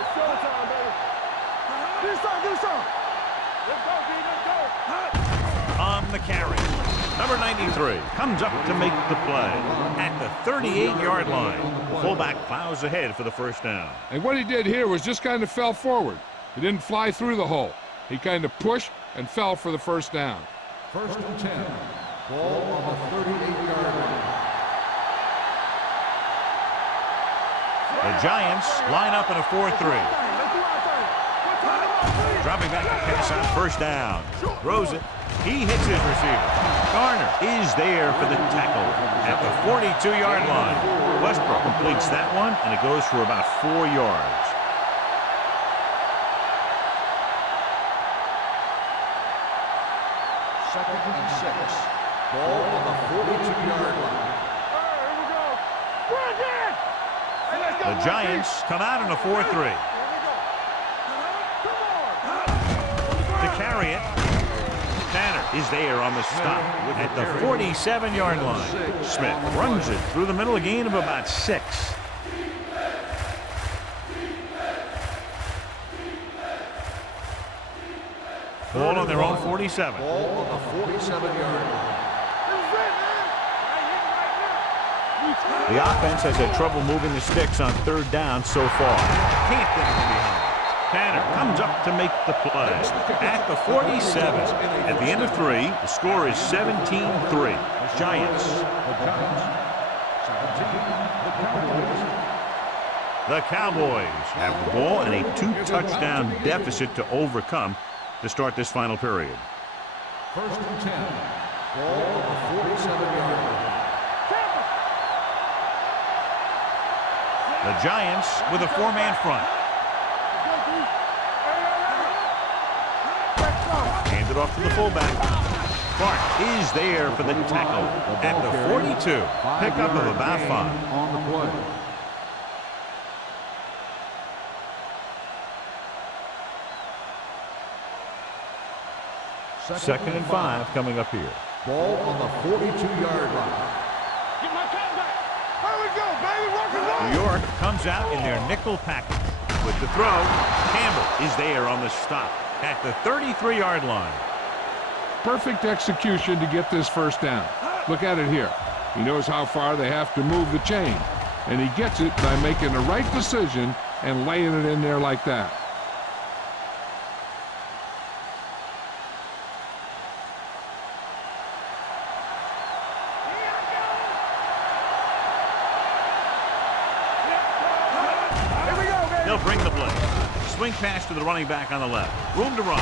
It's showtime, baby. Get some. Let's go, B, let's go. On the carry. Number 93 comes up to make the play at the 38-yard line. The fullback plows ahead for the first down. And what he did here was just kind of fell forward. He didn't fly through the hole. He kind of pushed and fell for the first down. First and 10. Ball on the 38-yard line. The Giants line up in a 4-3. Dropping back to pass on first down. Throws it. He hits his receiver. Garner is there for the tackle at the 42-yard line. Westbrook completes that one, and it goes for about 4 yards. Second and 6. Ball on the 42-yard line. Here we go. We're again. Hey, let's go. The Giants come out in a 4-3. Here we go. Come on. To carry it, Tanner is there on the stop at the 47-yard line. Smith runs it through the middle, a gain of about 6. Ball on their own 47. Ball on the 47-yard line. The offense has had trouble moving the sticks on 3rd down so far. Can't get him behind. Tanner comes up to make the play at the 47. At the end of 3, the score is 17-3. Giants. The Cowboys have the ball and a 2-touchdown deficit to overcome to start this final period. 1st and 10. Ball on the 47-yard line. The Giants with a 4-man front. Hand it off to the fullback. Clark is there for the tackle at the 42. Pickup of about 5. On the play. Second and 5 coming up here. Ball on the 42-yard line. Get my cat back. Here we go, baby. Rock and roll. New York comes out in their nickel package. With the throw, Campbell is there on the stop at the 33-yard line. Perfect execution to get this 1st down. Look at it here. He knows how far they have to move the chain, and he gets it by making the right decision and laying it in there like that. They'll bring the blitz. Swing pass to the running back on the left. Room to run.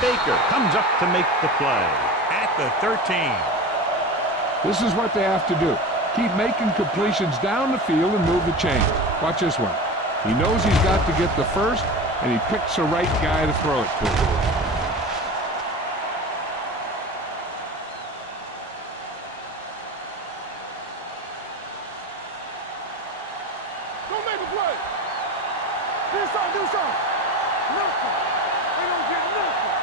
Baker comes up to make the play at the 13. This is what they have to do. Keep making completions down the field and move the chain. Watch this one. He knows he's got to get the 1st, and he picks the right guy to throw it to. Don't make a play. Do something. Nothing. They don't get nothing.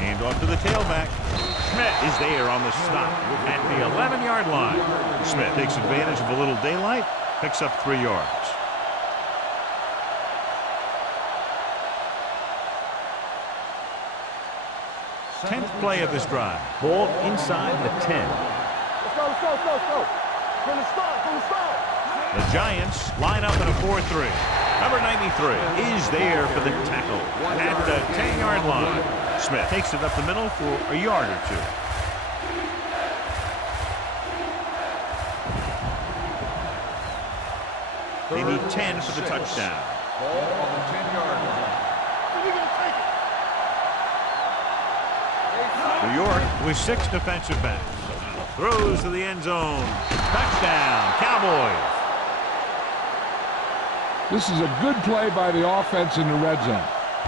Hand off to the tailback. Schmidt is there on the stop at the 11-yard line. Smith takes advantage of a little daylight, picks up 3 yards. Tenth play of this drive. Ball inside the 10. Let's go. From the start. The Giants line up in a 4-3. Number 93 is there for the tackle at the 10-yard line. Smith takes it up the middle for a yard or 2. They need 10 for the touchdown. Ball on the 10-yard line. New York with 6 defensive backs. Throws to the end zone. Touchdown, Cowboys. This is a good play by the offense in the red zone.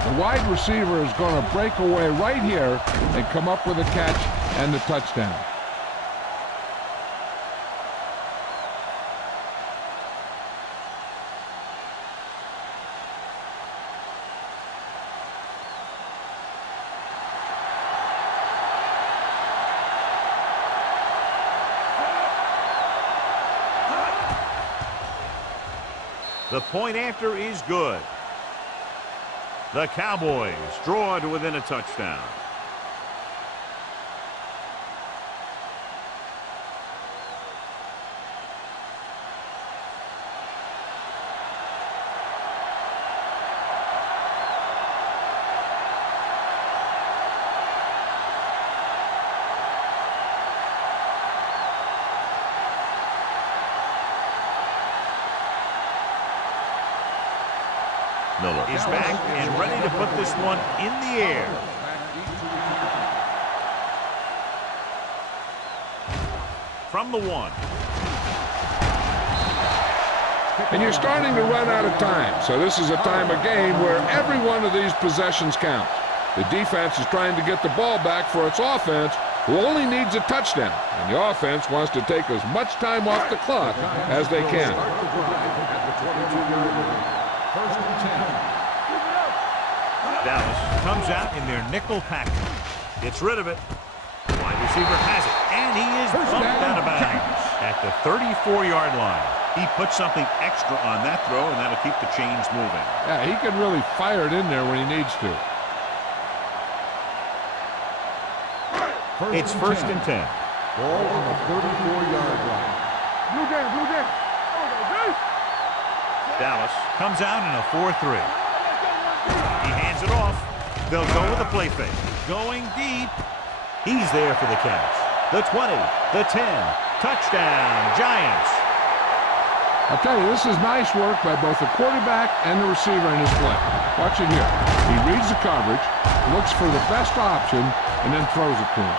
The wide receiver is going to break away right here and come up with a catch and the touchdown. The point after is good. The Cowboys draw to within a touchdown. Miller is back and ready to put this one in the air. From the 1. And you're starting to run out of time, so this is a time of game where every one of these possessions counts. The defense is trying to get the ball back for its offense, who only needs a touchdown, and the offense wants to take as much time off the clock as they can. Start the drive at the 22-yard line. First and 10. Dallas comes out in their nickel package. Gets rid of it. Wide receiver has it, and he is bumped out of bounds at the 34-yard line. He puts something extra on that throw, and that'll keep the chains moving. Yeah, he can really fire it in there when he needs to. It's first and 10. Ball on the 34-yard line. Blue game, blue game. Dallas comes out in a 4-3. He hands it off. They'll go with a play fake. Going deep. He's there for the catch. The 20, the 10. Touchdown, Giants. I'll tell you, this is nice work by both the quarterback and the receiver in his play. Watch it here. He reads the coverage, looks for the best option, and then throws it to him.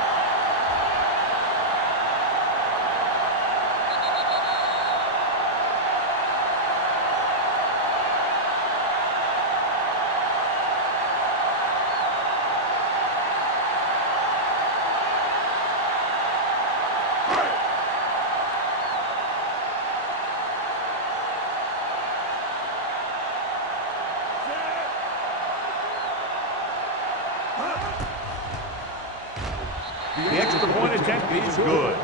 The extra point attempt is good.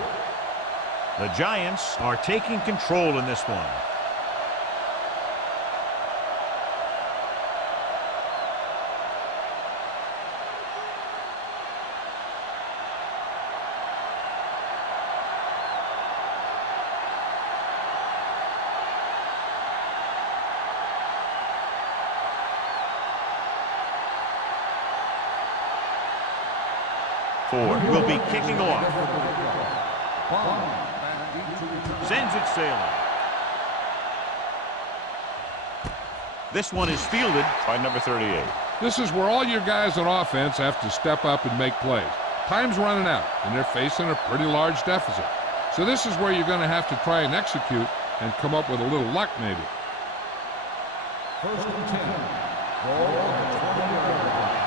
The Giants are taking control in this one. Ford will be kicking off. Sends it sailing. This one is fielded by number 38. This is where all your guys on offense have to step up and make plays. Time's running out, and they're facing a pretty large deficit. So this is where you're going to have to try and execute and come up with a little luck, maybe. First and 10. Ball on the 20-yard line.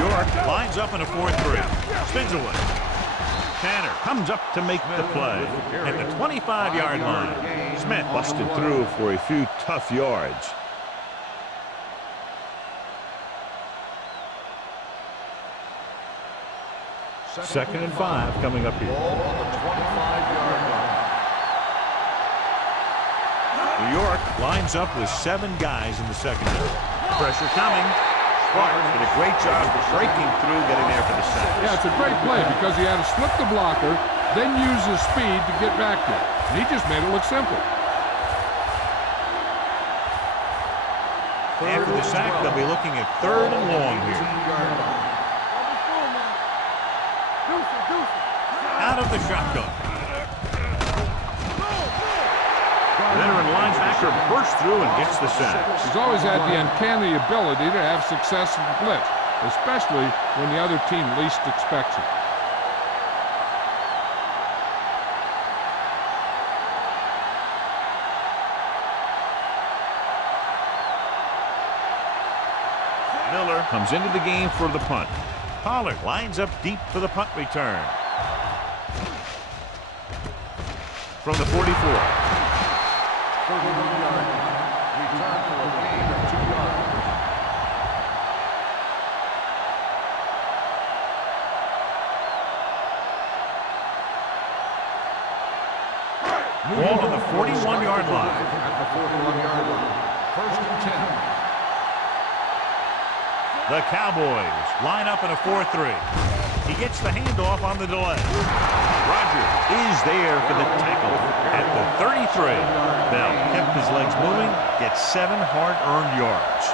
New York lines up in a 4-3. Spins away. Tanner comes up to make the play at the 25-yard line. Smith busted through for a few tough yards. Second and 5 coming up here. Ball on the 25-yard line. New York lines up with 7 guys in the secondary. Pressure coming. Clark did a great job breaking through, getting there for the sack. Yeah, it's a great play because he had to slip the blocker, then use his speed to get back there. And he just made it look simple. After the sack, they'll be looking at 3rd and long here. Out of the shotgun. Veteran linebacker bursts through and gets the sack. He's always had the uncanny ability to have success in the blitz, especially when the other team least expects it. Miller comes into the game for the punt. Pollard lines up deep for the punt return. From the 44. 31-yard line. Return for a gain of 2 yards. Ball on the 41-yard line. At the 41-yard line. First and 10. The Cowboys line up in a 4-3. He gets the handoff on the delay. Rogers is there for the tackle at the 33. Bell kept his legs moving, gets 7 hard-earned yards.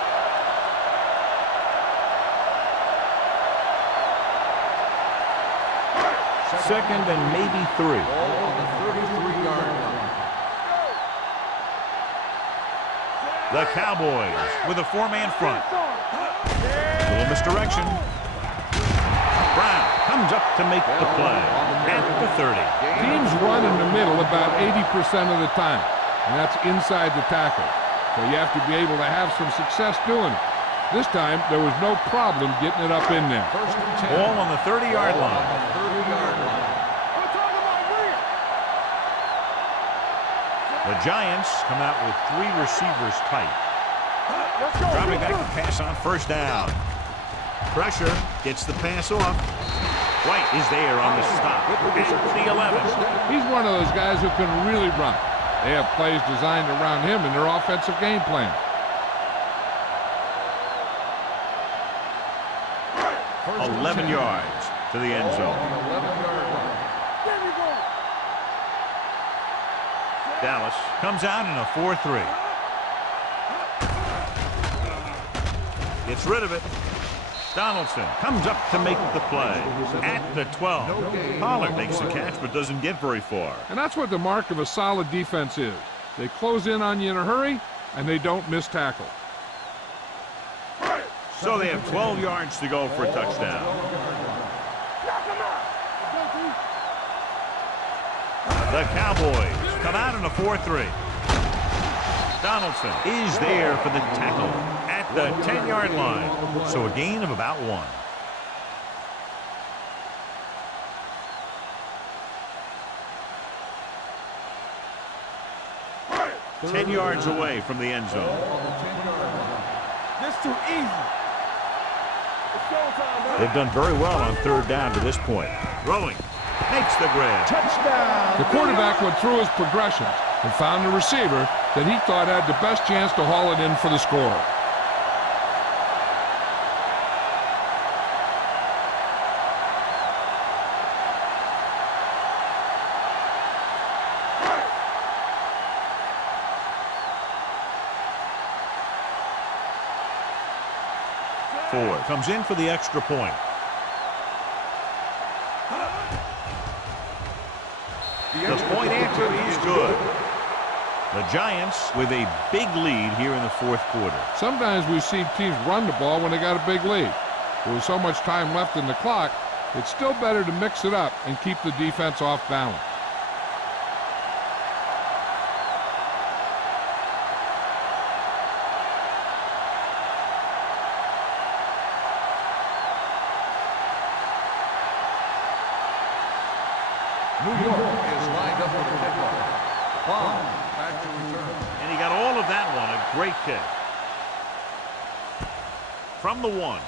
Second and maybe 3. Ball on the 33-yard line. The Cowboys with a 4-man front. Little misdirection. Brown comes up to make the play at the 30. Teams run in the middle about 80% of the time, and that's inside the tackle. So you have to be able to have some success doing it. This time, there was no problem getting it up in there. First and 10. Ball on the 30-yard line. 30-yard line. I'm talking about bring it. The Giants come out with 3 receivers tight. Let's go. Dropping back to pass on first down. Pressure gets the pass off. White is there on the stop at the 11. He's one of those guys who can really run. They have plays designed around him in their offensive game plan. First 11 yards to the end zone. 11-yard line. There we go. Dallas comes out in a 4-3. Gets rid of it. Donaldson comes up to make the play at the 12. Pollard makes the catch but doesn't get very far. And that's what the mark of a solid defense is. They close in on you in a hurry, and they don't miss tackle. So they have 12 yards to go for a touchdown. The Cowboys come out in a 4-3. Donaldson is there for the tackle at the 10-yard line. So a gain of about 1. Ten yards away from the end zone. This too easy. It's showtime, man. They've done very well on 3rd down to this point. Throwing. Makes the grab. Touchdown. The quarterback went through his progressions and found a receiver that he thought had the best chance to haul it in for the score. Ford comes in for the extra point. The point answer is good. The Giants with a big lead here in the 4th quarter. Sometimes we see teams run the ball when they got a big lead. With so much time left in the clock, it's still better to mix it up and keep the defense off balance. New York is lined up with the kickoff. Bond back to return. And he got all of that one. A great kick. From the 1.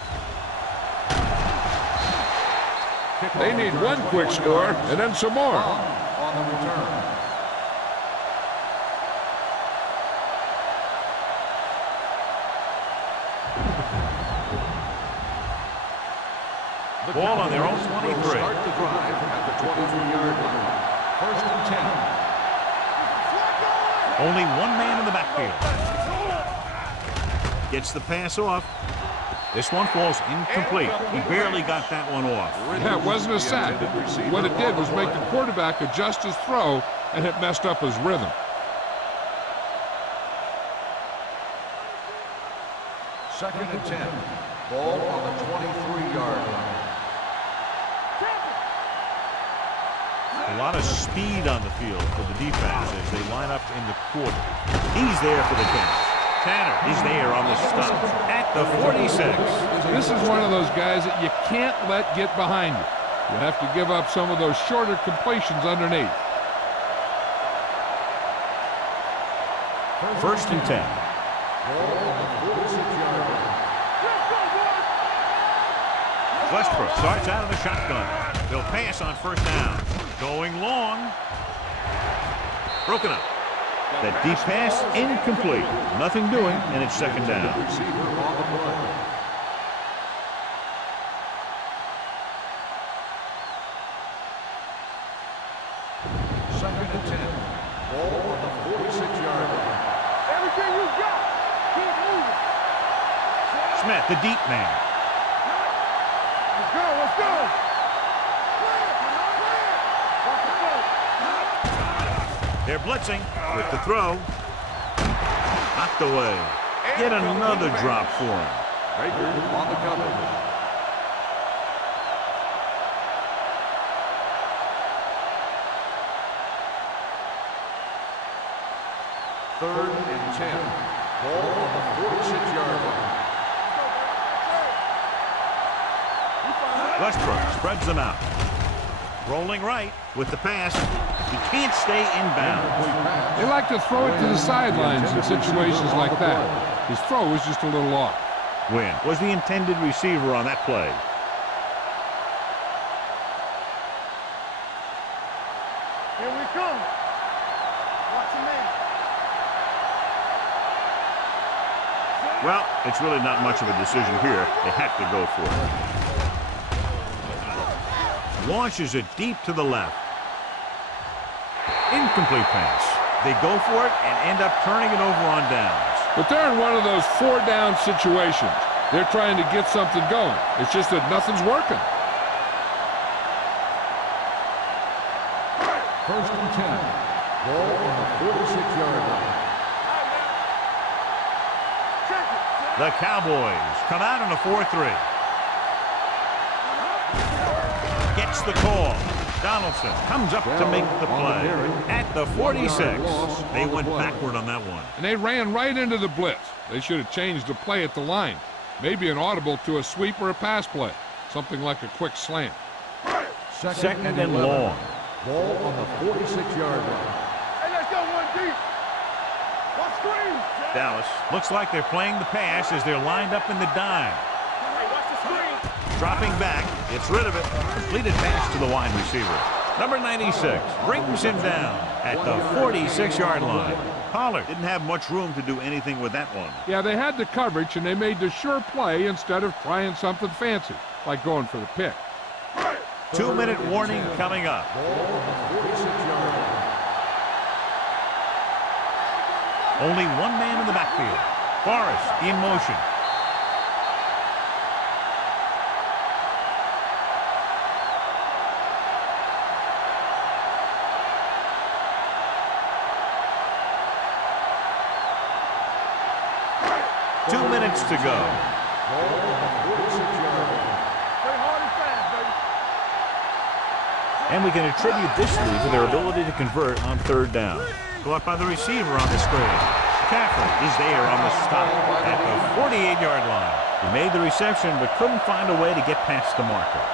They need one quick score and then some more. On the return. The Ball on their own Cowboys 23. will start the drive at the 23-yard line. First and 10. Only one man in the backfield. Gets the pass off. This one falls incomplete. He barely got that one off. Yeah, it wasn't a sack. What it did was make the quarterback adjust his throw, and it messed up his rhythm. Second and 10. Ball on the 23-yard line. A lot of speed on the field for the defense as they line up in the quarter. He's there for the catch. Tanner is there on the stop at the 46. This is one of those guys that you can't let get behind you. You have to give up some of those shorter completions underneath. First and 10. Westbrook starts out of the shotgun. They'll pass on first down. Going long. Broken up. That deep pass incomplete. Nothing doing, and it's second down. Receiver on the play. Second and 10. Ball on the 46-yard line. Everything you got. Keep moving. Smith, the deep man. Let's go. Let's go. They're blitzing with the throw. Knocked away. Yet another drop for him. Baker on the cover. Third and 10. Ball on the 46-yard line. Westbrook spreads them out. Rolling right with the pass. He can't stay inbounds. They like to throw it to the sidelines in situations like that. His throw was just a little off. Wynn was the intended receiver on that play. Here we come. Watch your man. Well, it's really not much of a decision here. They have to go for it. Launches it deep to the left. Incomplete pass. They go for it and end up turning it over on downs. But they're in one of those 4-down situations. They're trying to get something going. It's just that nothing's working. First and 10. Ball on the 46-yard line. The Cowboys come out on a 4-3. Gets the call. Donaldson comes up to make the play. At the 46, they went backward on that one. And they ran right into the blitz. They should have changed the play at the line. Maybe an audible to a sweep or a pass play. Something like a quick slant. Second and long. Ball on the 46-yard line. Hey, let's go one deep. One screen. Dallas looks like they're playing the pass as they're lined up in the dime. Hey, watch the screen. Dropping back, gets rid of it. Completed pass to the wide receiver. Number 96 brings him down at the 46-yard line. Pollard didn't have much room to do anything with that one. Yeah, they had the coverage, and they made the sure play instead of trying something fancy, like going for the pick. 2-minute warning coming up. Ball on the 46-yard line. Only one man in the backfield. Forrest in motion. Minutes to go. Ball on the 46-yard line. Play hard and fast, baby. And we can attribute this lead to their ability to convert on third down. Caught by the receiver on the screen. McCaffrey is there on the stop at the 48-yard line. He made the reception but couldn't find a way to get past the marker.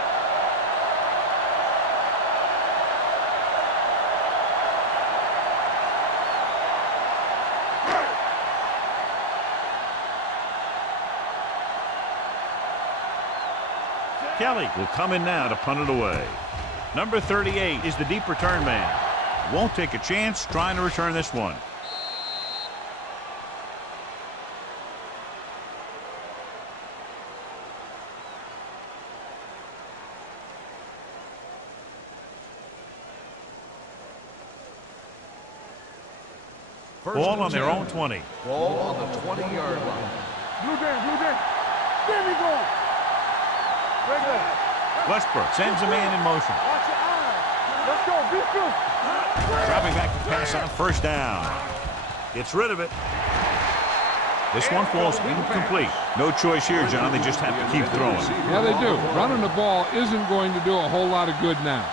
Kelly will come in now to punt it away. Number 38 is the deep return man. Won't take a chance trying to return this one. Ball on their own 20. Ball on the 20-yard line. Blue Dan. There we go. Regular. Westbrook sends a man in motion. Watch your eyes. Let's go. Be true. Dropping back to pass on first down. Gets rid of it. This one falls incomplete. No choice here, John. They just have to keep throwing. Yeah, they do. Running the ball isn't going to do a whole lot of good now.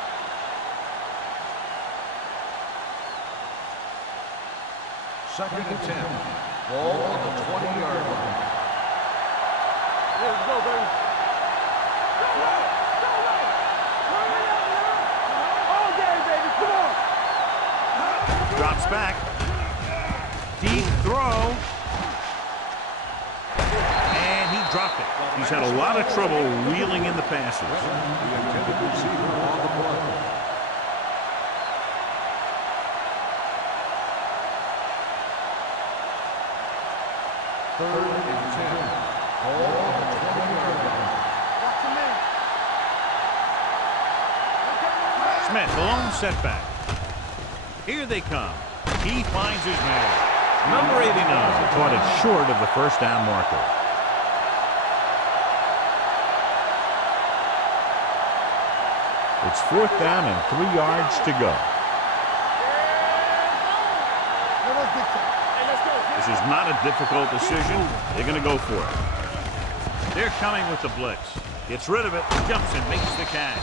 Second and 10. Ball on the 20-yard line. Let's go, baby. All day, baby. Come on. Drops back. Deep throw. And he dropped it. He's had a lot of trouble reeling in the passes. The intended receiver on the play. Third and 10. Ball on the 20-yard line. Watch your man. Smith, a lone setback. Here they come. He finds his man. Number 89 caught it short of the first down marker. It's fourth down and 3 yards to go. This is not a difficult decision. They're going to go for it. They're coming with the blitz. Gets rid of it, jumps and makes the catch.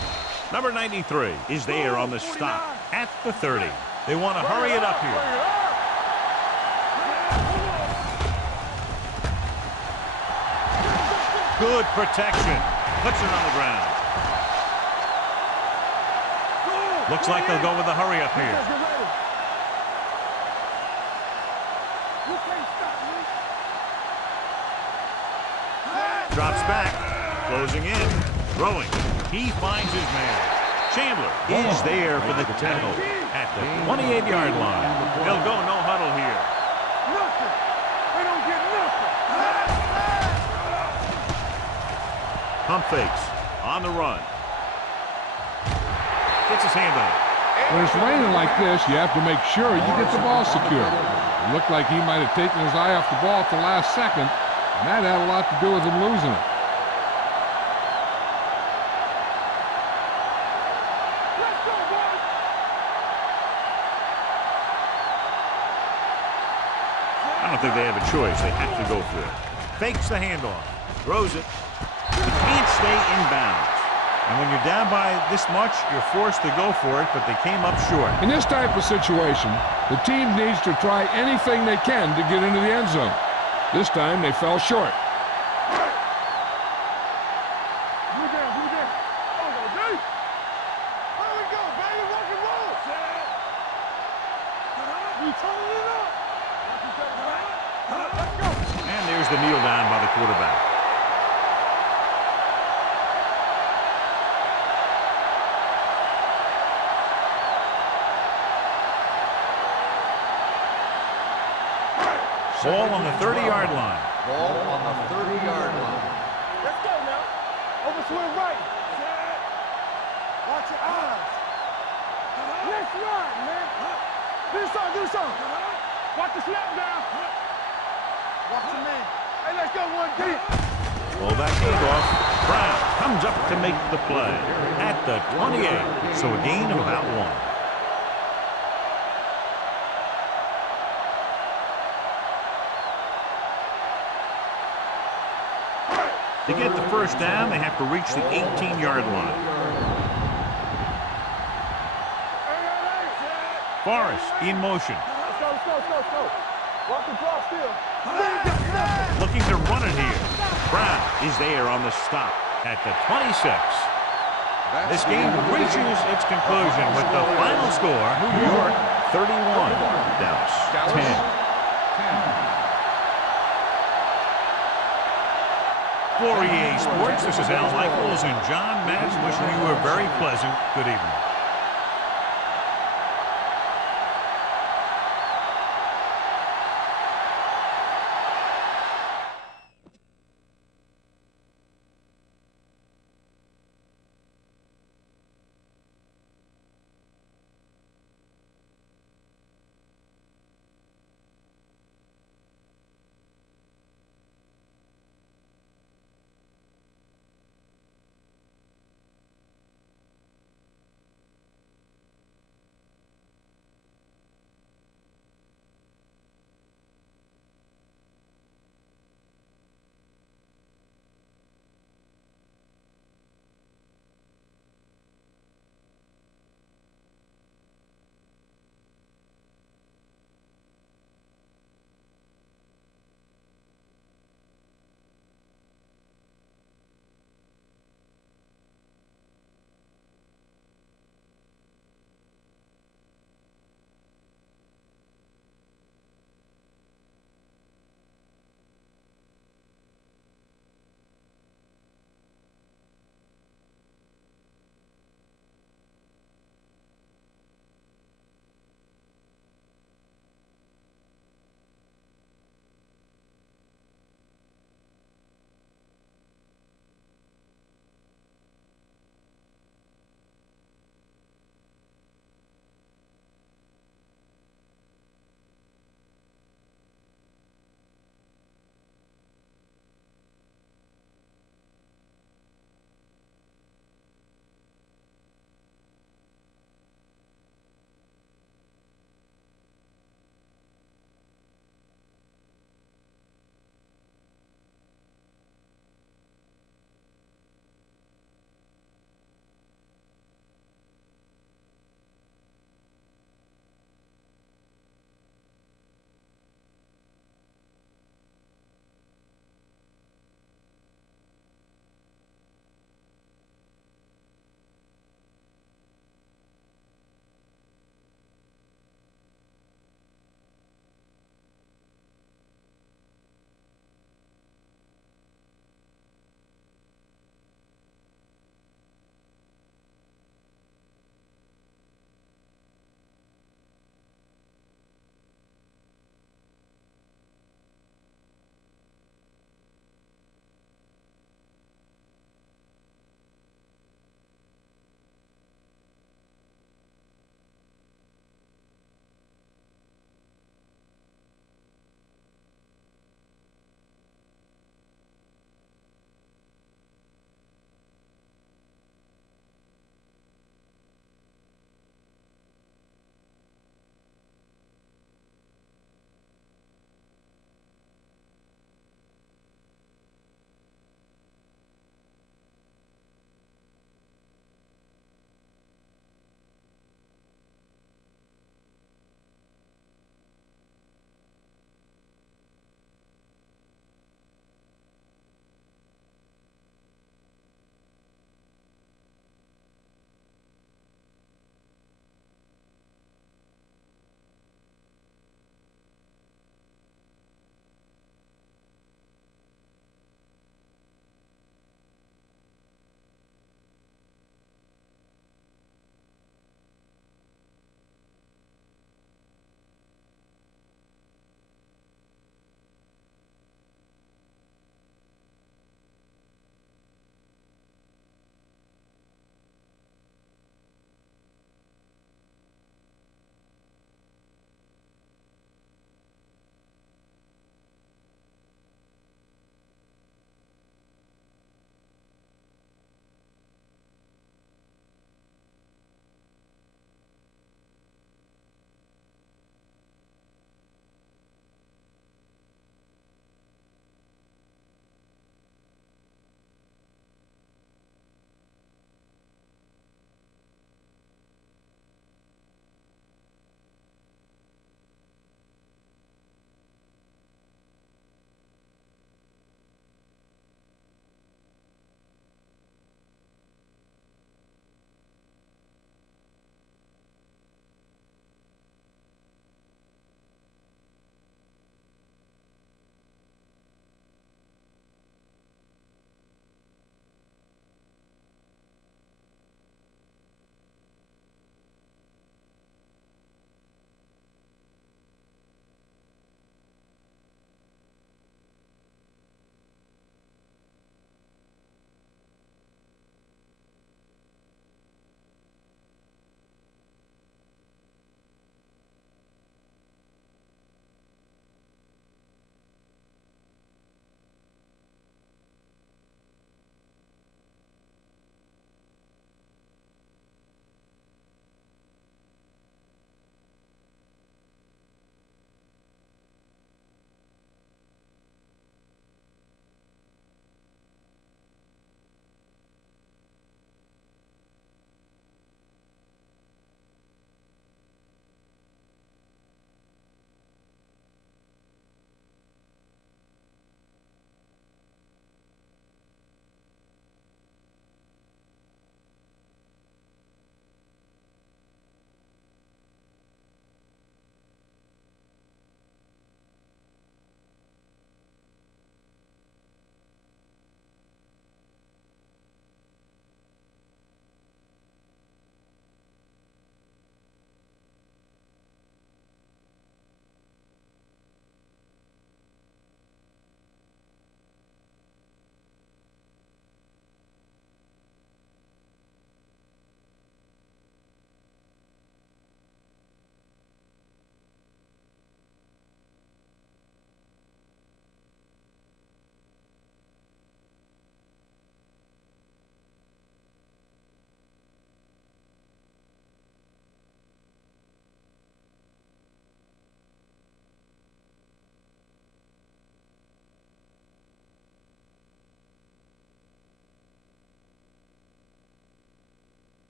Number 93 is there on the stop at the 30. They want to hurry it up here. Good protection. Puts it on the ground. Looks like they'll go with the hurry up here. Get ready. You can't stop me. Drops back. Closing in. Throwing. He finds his man. Chandler is there for the tackle at the 28-yard line. They'll go no huddle here. Nothing. They don't get nothing. Pump fakes. On the run. Gets his hand on it. When it's raining like this, you have to make sure you get the ball secured. It looked like he might have taken his eye off the ball at the last second, and that had a lot to do with him losing it. Let's go, boys. I don't think they have a choice. They have to go for it. Fakes the handoff. Throws it. He can't stay in bounds. And when you're down by this much, you're forced to go for it, but they came up short. In this type of situation, the team needs to try anything they can to get into the end zone. This time, they fell short. Blue down, blue down. Oh, go deep. There we go, baby. Rock and roll. We turning it up. Let's go. And there's the kneel down by the quarterback. Ball on the 30-yard line. Ball on the 30-yard line. Let's go now. Over to the right. Watch your eyes. Let's run, man. Do something, do something. Watch the snap down. Watch the man. Hey, let's go one deep. Well, that handoff. Brown comes up to make the play at the 28. So a gain of about 1. To get the first down, they have to reach the 18-yard line. Forrest in motion. Let's go, let's go, let's go, let's go. Walk the draw still. Looking to run it here. Brown is there on the stop at the 26. This game reaches its conclusion with the final score, New York 31, Dallas 10. For EA Sports, this is Al Michaels and John Madden wishing you a very pleasant good evening.